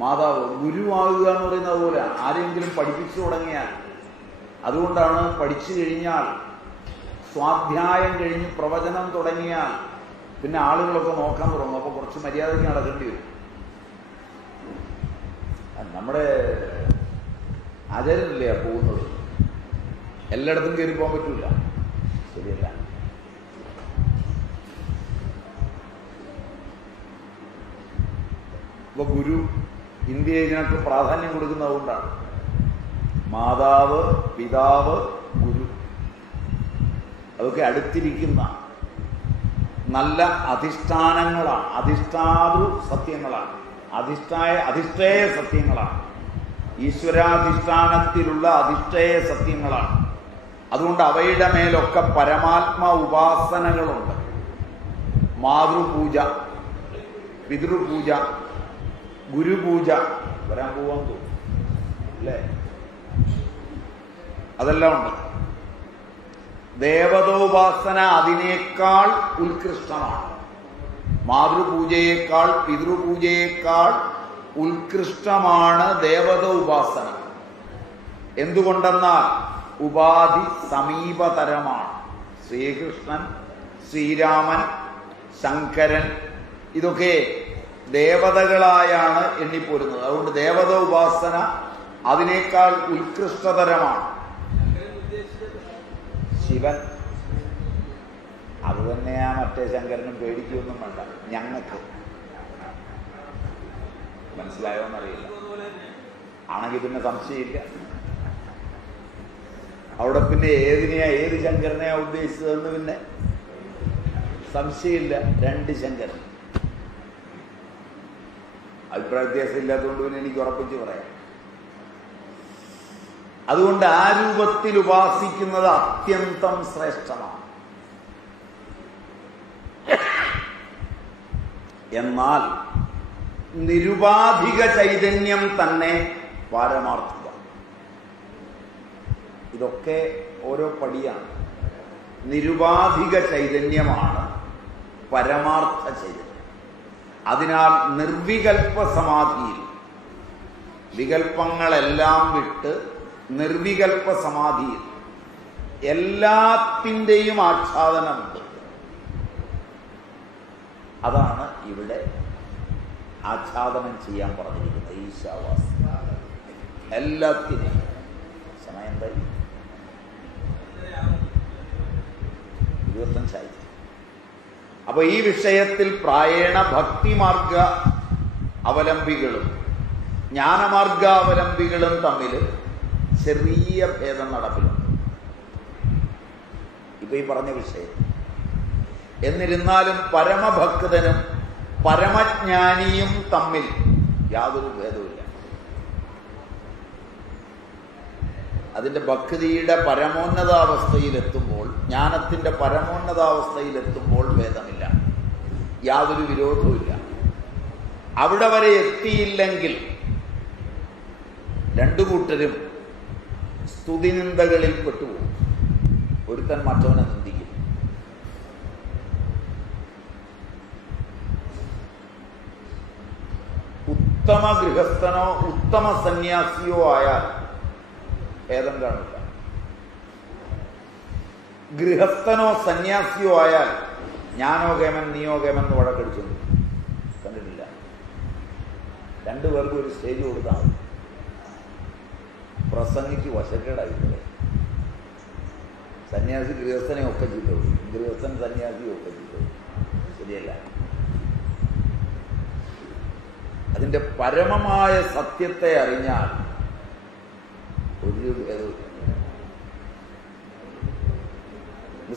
മാതാവ് ഗുരുവാകുക എന്ന് പറയുന്നത് അതുപോലെ ആരെങ്കിലും പഠിപ്പിച്ചു തുടങ്ങിയാൽ, അതുകൊണ്ടാണ് പഠിച്ചു കഴിഞ്ഞാൽ, സ്വാധ്യായം കഴിഞ്ഞ് പ്രവചനം തുടങ്ങിയാൽ പിന്നെ ആളുകളൊക്കെ നോക്കാൻ തുടങ്ങും. അപ്പോൾ കുറച്ച് മര്യാദയ്ക്ക് നടക്കേണ്ടി വരും. നമ്മുടെ ആചാര്യനല്ലേ പോകുന്നത്, എല്ലായിടത്തും കയറി പോകാൻ പറ്റില്ല. ശരിയല്ല? അപ്പൊ ഗുരു ഇന്ത്യയെ ഇതിനൊക്കെ പ്രാധാന്യം കൊടുക്കുന്നത് കൊണ്ടാണ്. മാതാവ്, പിതാവ്, ഗുരു, അതൊക്കെ അടുത്തിരിക്കുന്ന നല്ല അധിഷ്ഠാനങ്ങളാണ്, അധിഷ്ഠാതൃ സത്യങ്ങളാണ്, അധിഷ്ഠേയ സത്യങ്ങളാണ്, ഈശ്വരാധിഷ്ഠാനത്തിലുള്ള അധിഷ്ഠേയ സത്യങ്ങളാണ്. അതുകൊണ്ട് അവയുടെ മേലൊക്കെ പരമാത്മ ഉപാസനകളുണ്ട്. മാതൃപൂജ, പിതൃപൂജ, ഗുരുപൂജ വരാൻ പോവാൻ തോന്നും അല്ലേ? അതെല്ലാം ഉണ്ട്. ദേവതോപാസന അതിനേക്കാൾ ഉത്കൃഷ്ടമാണ്. മാതൃപൂജയേക്കാൾ പിതൃപൂജയേക്കാൾ ഉത്കൃഷ്ടമാണ് ദേവത ഉപാസന. എന്തുകൊണ്ടെന്നാൽ ഉപാധി സമീപതരമാണ്. ശ്രീകൃഷ്ണൻ, ശ്രീരാമൻ, ശങ്കരൻ ഇതൊക്കെ ദേവതകളായാണ് എണ്ണിപ്പോരുന്നത്. അതുകൊണ്ട് ദേവത ഉപാസന അതിനേക്കാൾ ഉത്കൃഷ്ടതരമാണ്. ശിവൻ അത് തന്നെയാ. മറ്റേ ശങ്കരനും പേടിക്കൊന്നും വേണ്ട. ഞങ്ങൾക്ക് മനസ്സിലായോന്നറിയില്ല. ആണെങ്കിൽ പിന്നെ സംശയമില്ല. അവിടെ പിന്നെ ഏത് ശങ്കരനെയാ ഉദ്ദേശിച്ചതെന്ന് പിന്നെ സംശയമില്ല. 2 ശങ്കരൻ. അഭിപ്രായ വ്യത്യാസം ഇല്ലാത്തതുകൊണ്ട് പിന്നെ എനിക്ക് ഉറപ്പിച്ച് പറയാം. അതുകൊണ്ട് ആ രൂപത്തിൽ ഉപാസിക്കുന്നത് അത്യന്തം ശ്രേഷ്ഠമാണ്. എന്നാൽ നിരുപാധിക ചൈതന്യം തന്നെ പാരമാർത്ഥിക. ഇതൊക്കെ ഓരോ പടിയാണ്. നിരുപാധിക ചൈതന്യമാണ് പരമാർത്ഥ ചൈതന്യം. അതിനാൽ നിർവികൽപ്പ സമാധിയിൽ വികൽപ്പങ്ങളെല്ലാം വിട്ട് നിർവികൽപ്പ സമാധിയിൽ എല്ലാത്തിൻ്റെയും ആച്ഛാദനമുണ്ട്. അതാണ് ഇവിടെ ആച്ഛാദനം ചെയ്യാൻ പറഞ്ഞിരിക്കുന്നത്. ഈശാവാസി എല്ലാത്തിനെയും. സമയം എന്തായി? 25. അപ്പൊ ഈ വിഷയത്തിൽ പ്രായേണ ഭക്തിമാർഗ അവലംബികളും ജ്ഞാനമാർഗാവലംബികളും തമ്മിൽ ചെറിയ ഭേദം നടപ്പിലുണ്ട് ഇപ്പൊ ഈ പറഞ്ഞ വിഷയം. എന്നിരുന്നാലും പരമഭക്തനും പരമജ്ഞാനിയും തമ്മിൽ യാതൊരു ഭേദവുമില്ല. അതിൻ്റെ ഭക്തിയുടെ പരമോന്നതാവസ്ഥയിലെത്തുമ്പോൾ, ജ്ഞാനത്തിൻ്റെ പരമോന്നതാവസ്ഥയിലെത്തുമ്പോൾ ഭേദമില്ല, യാതൊരു വിരോധവുമില്ല. അവിടെ വരെ എത്തിയില്ലെങ്കിൽ രണ്ടു കൂട്ടരും സ്തുതിനിന്ദകളിൽ പെട്ടുപോകും. ഒരുത്തൻ മറ്റവനെ നിന്ദിക്കും. ഉത്തമ ഗൃഹസ്ഥനോ ഉത്തമ സന്യാസിയോ ആയാൽ ഭേദം കാണില്ല. ഗൃഹസ്ഥനോ സന്യാസിയോ ആയാൽ ഞാനോ കേമൻ നീയോ കേമൻ എന്ന് വഴക്കടിച്ചു കണ്ടിട്ടില്ല. രണ്ടുപേർക്കും ഒരു സ്റ്റേജ് കൊടുത്താൽ മതി. പ്രസംഗിക്ക് വശക്കേടായില്ലേ? സന്യാസി ഗൃഹസ്ഥനെ ഒക്കെ ചെയ്തു, ഗൃഹസ്ഥൻ സന്യാസിയും ഒക്കെ ചെയ്തു. ശരിയല്ല. അതിൻ്റെ പരമമായ സത്യത്തെ അറിഞ്ഞാൽ ഒരു ഭേദവും.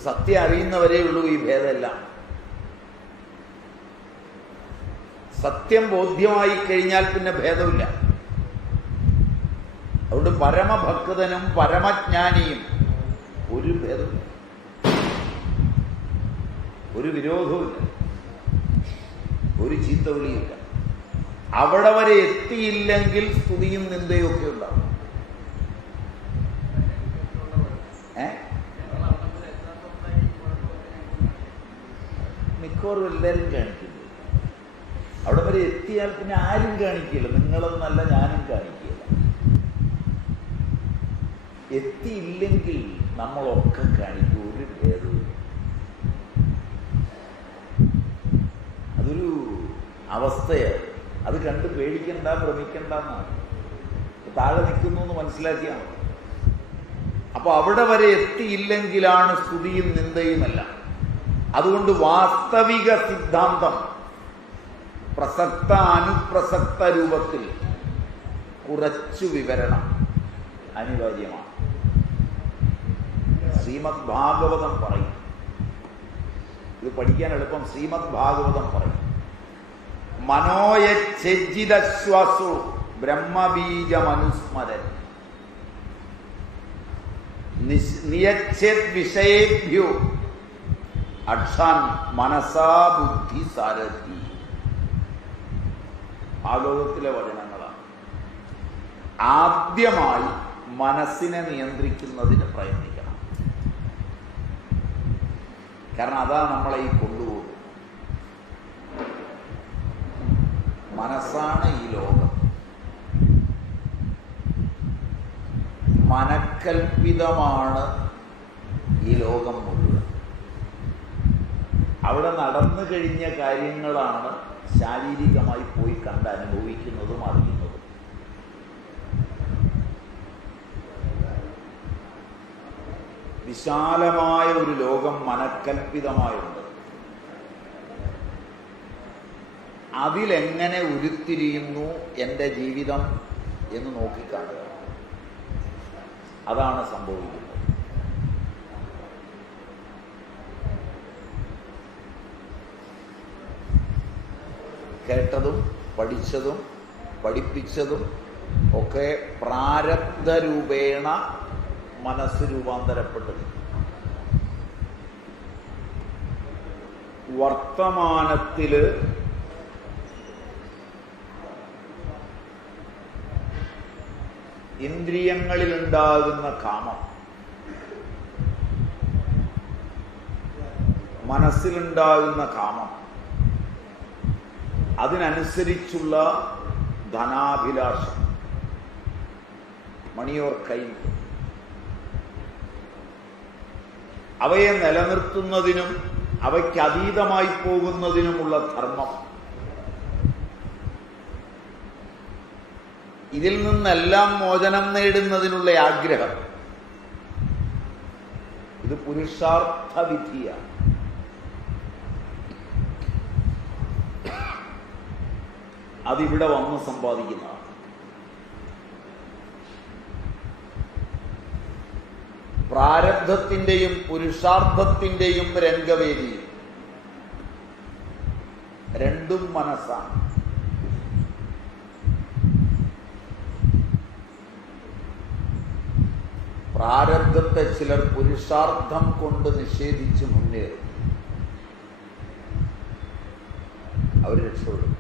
സത്യം അറിയുന്നവരേ ഉള്ളൂ ഈ ഭേദമെല്ലാം. സത്യം ബോധ്യമായി കഴിഞ്ഞാൽ പിന്നെ ഭേദമില്ല. അതുകൊണ്ട് പരമഭക്തനും പരമജ്ഞാനിയും ഒരു ഭേദമില്ല, ഒരു വിരോധവുമില്ല, ഒരു ചീത്തവിളിയില്ല. അവിടെ വരെ എത്തിയില്ലെങ്കിൽ സ്തുതിയും നിന്ദയും ഒക്കെ ഉണ്ടാവും. മിക്കവാറും എല്ലാവരും കാണിക്കുന്നു. അവിടെ വരെ എത്തിയാൽ പിന്നെ ആരും കാണിക്കില്ല. നിങ്ങളെന്നല്ല, ഞാനും കാണിക്കില്ല. എത്തിയില്ലെങ്കിൽ നമ്മളൊക്കെ കാണിക്കും. ഒരു ഭേദവും. അതൊരു അവസ്ഥയാണ്. അത് കണ്ട് പേടിക്കണ്ട, ഭ്രമിക്കണ്ട എന്നാണ്. താഴെ നിൽക്കുന്നു എന്ന് മനസ്സിലാക്കിയാണ്. അപ്പൊ അവിടെ വരെ എത്തിയില്ലെങ്കിലാണ് സ്തുതിയും നിന്ദയുമെല്ലാം. അതുകൊണ്ട് വാസ്തവിക സിദ്ധാന്തം പ്രസക്ത അനുപ്രസക്ത രൂപത്തിൽ കുറച്ചു വിവരണം അനിവാര്യമാണ്. ശ്രീമദ് ഭാഗവതം പറയും. ഇത് പഠിക്കാൻ എളുപ്പം. ശ്രീമദ് ഭാഗവതം പറയും, മനോയച്ഛേജിതശ്വാസോ ബ്രഹ്മബീജമനുസ്മരൻ നിയച്ഛേത് വിഷയേഭ്യോ അക്ഷാൻ മനസാ ബുദ്ധി സാരഥി. ഭാഗവതത്തിലെ വചനങ്ങളാണ്. ആദ്യമായി മനസ്സിനെ നിയന്ത്രിക്കുന്നതിന് പ്രയത്നിക്കണം. കാരണം അതാ നമ്മളെ ഈ കൊണ്ടുപോകും. മനസ്സാണ് ഈ ലോകം. മനക്കൽപ്പിതമാണ് ഈ ലോകം മുഴുവൻ. അവിടെ നടന്നു കഴിഞ്ഞ കാര്യങ്ങളാണ് ശാരീരികമായി പോയി കണ്ട് അനുഭവിക്കുന്നതും അറിയുന്നതും. വിശാലമായ ഒരു ലോകം മനക്കൽപ്പിതമായുണ്ട്. അതിലെങ്ങനെ ഉരുത്തിരിയുന്നു എൻ്റെ ജീവിതം എന്ന് നോക്കിക്കാണുക. അതാണ് സംഭവിക്കുന്നത്. കേട്ടതും പഠിച്ചതും പഠിപ്പിച്ചതും ഒക്കെ പ്രാരബ്ധരൂപേണ മനസ്സ് രൂപാന്തരപ്പെട്ടത്. വർത്തമാനത്തില് ഇന്ദ്രിയങ്ങളിലുണ്ടാകുന്ന കാമം, മനസ്സിലുണ്ടാകുന്ന കാമം, അതിനനുസരിച്ചുള്ള ധനാഭിലാഷം, മണി ഓർ കൈൻഡ്, അവയെ നിലനിർത്തുന്നതിനും അവയ്ക്ക് അതീതമായി പോകുന്നതിനുമുള്ള ധർമ്മം, ഇതിൽ നിന്നെല്ലാം മോചനം നേടുന്നതിനുള്ള ആഗ്രഹം, ഇത് പുരുഷാർത്ഥ വിധിയാണ്. അതിവിടെ വന്ന് സമ്പാദിക്കുന്നതാണ്. പ്രാരബ്ധത്തിന്റെയും പുരുഷാർത്ഥത്തിന്റെയും രംഗവേദി രണ്ടും മനസ്സാണ്. പ്രാരബ്ധത്തെ ചിലർ പുരുഷാർത്ഥം കൊണ്ട് നിഷേധിച്ച് മുന്നേറും, അവർ രക്ഷപ്പെടും.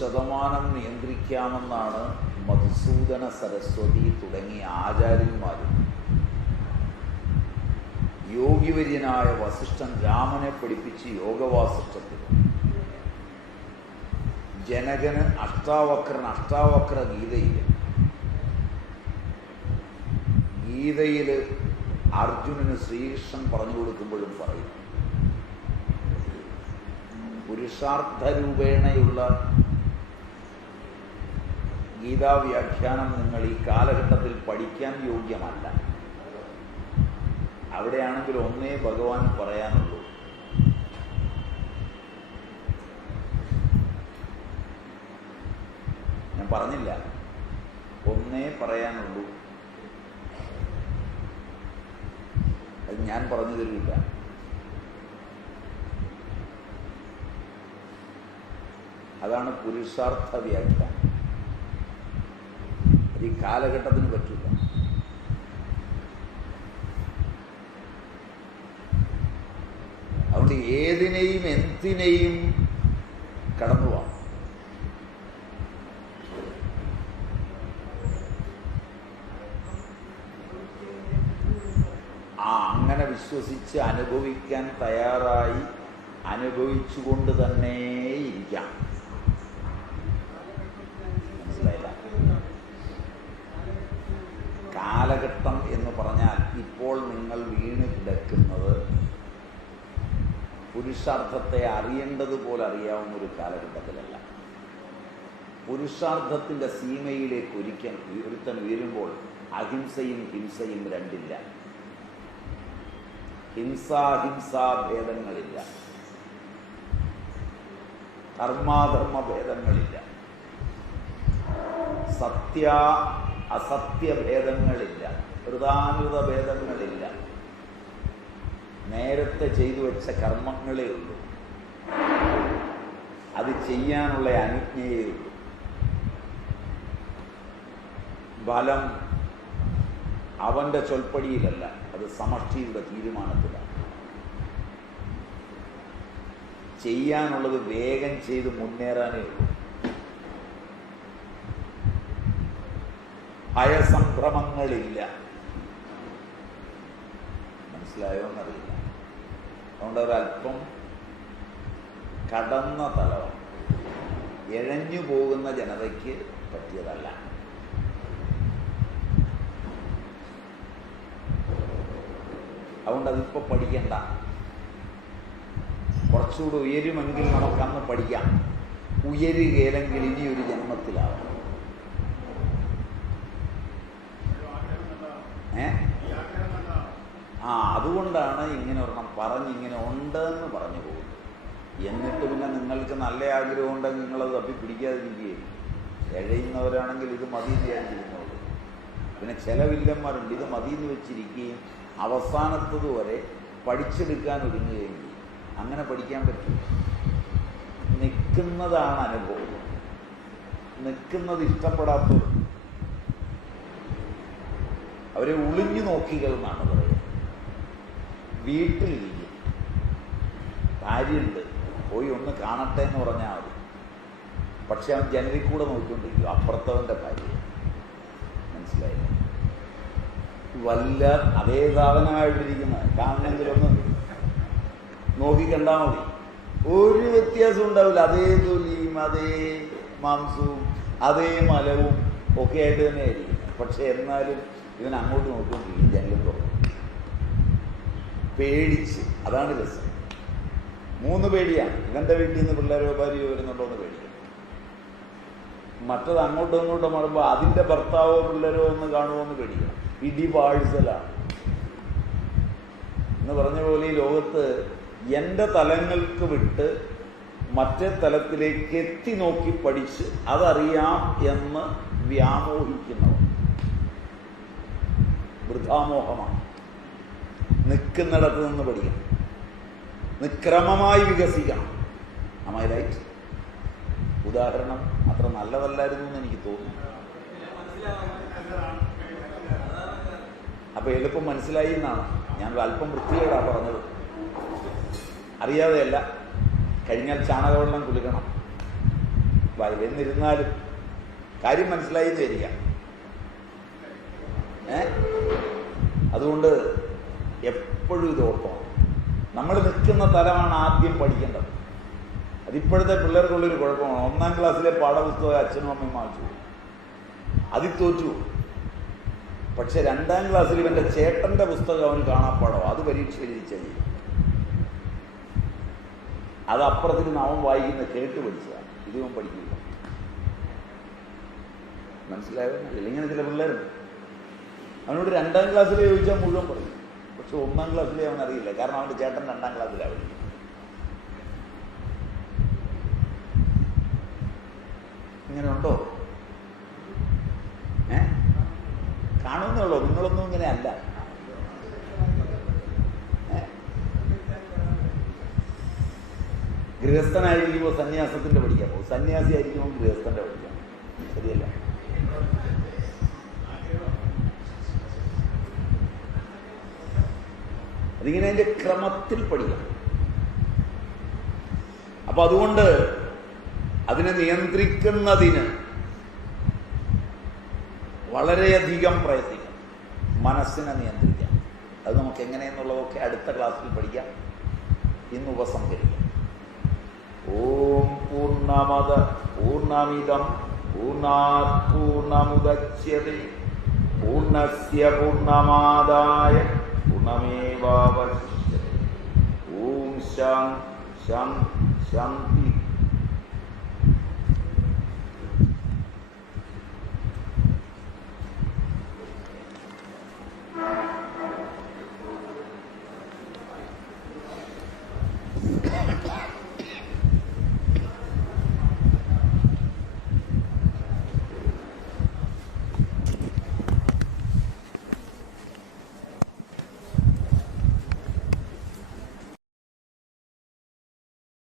ശതമാനം നിയന്ത്രിക്കാമെന്നാണ് മധുസൂദന സരസ്വതി തുടങ്ങിയ ആചാര്യന്മാരും യോഗിവര്യനായ വസിഷ്ഠൻ രാമനെ പഠിപ്പിച്ച് യോഗവാസിഷ്ഠത്തിൽ ജനകന് അഷ്ടാവക്ര ഗീതയില് അർജുനന് ശ്രീകൃഷ്ണൻ പറഞ്ഞു കൊടുക്കുമ്പോഴും പറയും, പുരുഷാർത്ഥരൂപേണയുള്ള ഗീതാവ്യാഖ്യാനം നിങ്ങൾ ഈ കാലഘട്ടത്തിൽ പഠിക്കാൻ യോഗ്യമല്ല. അവിടെയാണെങ്കിൽ ഒന്നേ ഭഗവാൻ പറയാനുള്ളൂ, ഞാൻ പറഞ്ഞില്ല, ഒന്നേ പറയാനുള്ളൂ. അത് ഞാൻ പറഞ്ഞു തരില്ല. അതാണ് പുരുഷാർത്ഥ വ്യാഖ്യാനം. ഈ കാലഘട്ടത്തിന് പറ്റില്ല. അതുകൊണ്ട് ഏതിനെയും എന്തിനെയും കടന്നു പോവാം. അങ്ങനെ വിശ്വസിച്ച് അനുഭവിക്കാൻ തയ്യാറായി അനുഭവിച്ചുകൊണ്ട് തന്നെ ഇരിക്കാം. കാലഘട്ടം എന്ന് പറഞ്ഞാൽ ഇപ്പോൾ നിങ്ങൾ വീണ് കിടക്കുന്നത് പുരുഷാർത്ഥത്തെ അറിയേണ്ടതുപോലെ അറിയാവുന്ന ഒരു കാലഘട്ടത്തിലല്ല. പുരുഷാർത്ഥത്തിൻ്റെ സീമയിലേക്ക് ഒരുത്തൻ ഉയരുമ്പോൾ അഹിംസയും ഹിംസയും രണ്ടില്ല, ഹിംസാഹിംസാ ഭേദങ്ങളില്ല, ധർമാധർമ്മ ഭേദങ്ങളില്ല, സത്യ അസത്യഭേദങ്ങളില്ല, വൃതാനുത ഭേദങ്ങളില്ല. നേരത്തെ ചെയ്തു വെച്ച കർമ്മങ്ങളേ ഉള്ളൂ, അത് ചെയ്യാനുള്ള അനുജ്ഞയേ ഉള്ളൂ. ഫലം അവന്റെ ചൊൽപ്പടിയിലല്ല, അത് സമഷ്ടിയുടെ തീരുമാനത്തിലാണ്. ചെയ്യാനുള്ളത് വേഗം ചെയ്ത് മുന്നേറാനേ ഉള്ളൂ. ഭയസംഭ്രമങ്ങളില്ല. മനസ്സിലായോ എന്നറിയില്ല. അതുകൊണ്ട് ഒരല്പം കടന്ന തലം എഴഞ്ഞു പോകുന്ന ജനതയ്ക്ക് പറ്റിയതല്ല. അതുകൊണ്ട് അതിപ്പോൾ പഠിക്കണ്ട. കുറച്ചുകൂടി ഉയരുമെങ്കിൽ നമുക്കന്ന് പഠിക്കാം. ഉയരുകയില്ലെങ്കിൽ ഇനിയൊരു ജന്മത്തിലാവും. അതുകൊണ്ടാണ് ഇങ്ങനെ ഒരെണ്ണം പറഞ്ഞിങ്ങനെ ഉണ്ടെന്ന് പറഞ്ഞു പോകുന്നത്. എന്നിട്ട് പിന്നെ നിങ്ങൾക്ക് നല്ല ആഗ്രഹം ഉണ്ടെങ്കിൽ നിങ്ങളത് തപ്പി പിടിക്കാതിരിക്കുകയും എഴയുന്നവരാണെങ്കിൽ ഇത് മതി ചെയ്യാതിരുന്നുള്ളൂ. പിന്നെ ചില വില്ലന്മാരുണ്ട്, ഇത് മതിയെന്ന് വെച്ചിരിക്കുകയും അവസാനത്തത് വരെ പഠിച്ചെടുക്കാൻ ഒരുങ്ങുകയും ചെയ്യും. അങ്ങനെ പഠിക്കാൻ പറ്റും. നിൽക്കുന്നതാണ് അനുഭവം. നിൽക്കുന്നത് ഇഷ്ടപ്പെടാത്തവർ അവരെ ഒളിഞ്ഞു നോക്കികൾ എന്നാണ് പറയുന്നത്. വീട്ടിലിരിക്കും, ഭാര്യയുണ്ട്, പോയി ഒന്ന് കാണട്ടെ എന്ന് പറഞ്ഞാൽ മതി. പക്ഷെ അവൻ ജനലിൽ കൂടെ നോക്കിക്കൊണ്ടിരിക്കും, അപ്പുറത്തവൻ്റെ ഭാര്യ. മനസ്സിലായില്ല? വല്ല അതേ സാധനമായിട്ടിരിക്കുന്നത് കാണണമെങ്കിലൊന്ന് നോക്കിക്കണ്ടാൽ മതി, ഒരു വ്യത്യാസം ഉണ്ടാവില്ല. അതേ തൊലിയും അതേ മാംസവും അതേ മലവും ഒക്കെ ആയിട്ട് തന്നെ ആയിരിക്കും. പക്ഷെ എന്നാലും ഇവൻ അങ്ങോട്ട് നോക്കിക്കൊണ്ടിരിക്കും, ജനലും തുറന്നു പേടിച്ച്. അതാണ് രസം. 3 പേടിയാണ്. ഇവൻ്റെ വീട്ടിൽ നിന്ന് പിള്ളേരോ ഭാര്യയോ വരുന്നുണ്ടോ എന്ന് പേടിക്കും. മറ്റത് അങ്ങോട്ടും ഇങ്ങോട്ടും മാറുമ്പോൾ അതിൻ്റെ ഭർത്താവോ പിള്ളേരോ ഒന്ന് കാണുമോ എന്ന് പേടിക്കണം. ഇടിപാഴ്സലാണ് എന്ന് പറഞ്ഞ പോലെ ഈ ലോകത്ത് എൻ്റെ തലങ്ങൾക്ക് വിട്ട് മറ്റേ തലത്തിലേക്ക് എത്തി നോക്കി പഠിച്ച് അതറിയാം എന്ന് വ്യാമോഹിക്കുന്നവർ വൃഥാമോഹമാണ്. നിൽക്കുന്നിടത്ത് നിന്ന് പഠിക്കണം, ക്രമമായി വികസിക്കണം. Am I right? ഉദാഹരണം അത്ര നല്ലതല്ലായിരുന്നു എന്ന് എനിക്ക് തോന്നുന്നു. അപ്പൊ എളുപ്പം മനസ്സിലായി എന്നാണ് ഞാൻ അല്പം വൃത്തികേടാണ് പറഞ്ഞത്. അറിയാതെയല്ല. കഴിഞ്ഞാൽ ചാണകവെള്ളം കുളിക്കണം എന്നിരുന്നാലും കാര്യം മനസ്സിലായി എന്ന് വരിക. അതുകൊണ്ട് എപ്പോഴും ഇത് ഓർക്കണം. നമ്മൾ നിൽക്കുന്ന തലമാണ് ആദ്യം പഠിക്കേണ്ടത്. അതിപ്പോഴത്തെ പിള്ളേർക്കുള്ളൊരു കുഴപ്പമാണ്. 1ാം ക്ലാസ്സിലെ പാഠപുസ്തകം അച്ഛനും അമ്മയും വാങ്ങിച്ചു, അതിൽ തോറ്റു. പക്ഷെ 2ാം ക്ലാസ്സിൽ ഇവൻ്റെ ചേട്ടൻ്റെ പുസ്തകം അവൻ കാണാപ്പാടോ, അത് പരീക്ഷ എഴുതിച്ചാൽ ചെയ്യും. അത് അപ്പുറത്തിൽ നിന്ന് അവൻ വായിക്കുന്ന കേട്ട് പഠിച്ചതാണ്, ഇതും പഠിക്കില്ല. മനസ്സിലായോ? ഇങ്ങനെ ചില പിള്ളേരുണ്ട്, അവനോട് 2ാം ക്ലാസ്സിൽ ചോദിച്ചാൽ മുഴുവൻ പറയും. പക്ഷെ 1ാം ക്ലാസ്സിലേ അവൻ അറിയില്ല, കാരണം അവൻ്റെ ചേട്ടൻ 2ാം ക്ലാസ്സിലാണ് പഠിക്കുന്നത്. ഇങ്ങനെ ഉണ്ടോ? കാണുന്നേ ഉള്ളൂ. നിങ്ങളൊന്നും ഇങ്ങനെ അല്ല. ഗൃഹസ്ഥനായിരിക്കുമ്പോൾ സന്യാസത്തിന്റെ പഠിക്കാൻ പോകും, സന്യാസി ആയിരിക്കുമ്പോൾ ഗൃഹസ്ഥന്റെ പഠിക്കാം. ശരിയല്ല? അതിങ്ങനെ അതിന്റെ ക്രമത്തിൽ പഠിക്കാം. അപ്പൊ അതുകൊണ്ട് അതിനെ നിയന്ത്രിക്കുന്നതിന് വളരെയധികം പ്രയത്നിക്കണം. മനസ്സിനെ നിയന്ത്രിക്കാം. അത് നമുക്ക് എങ്ങനെയെന്നുള്ളതൊക്കെ അടുത്ത ക്ലാസ്സിൽ പഠിക്കാം. ഇന്ന് ഉപസംഹരിക്കാം. ഓം പൂർണ്ണമദ പൂർണ്ണമിദം പൂർണ്ണാത് പൂർണ്ണമുദച്യതേ പൂർണ്ണസ്യ പൂർണ്ണമാദായ പൂർണ്ണമേവാവശിഷ്യതേ. ഓം ശാന്തി.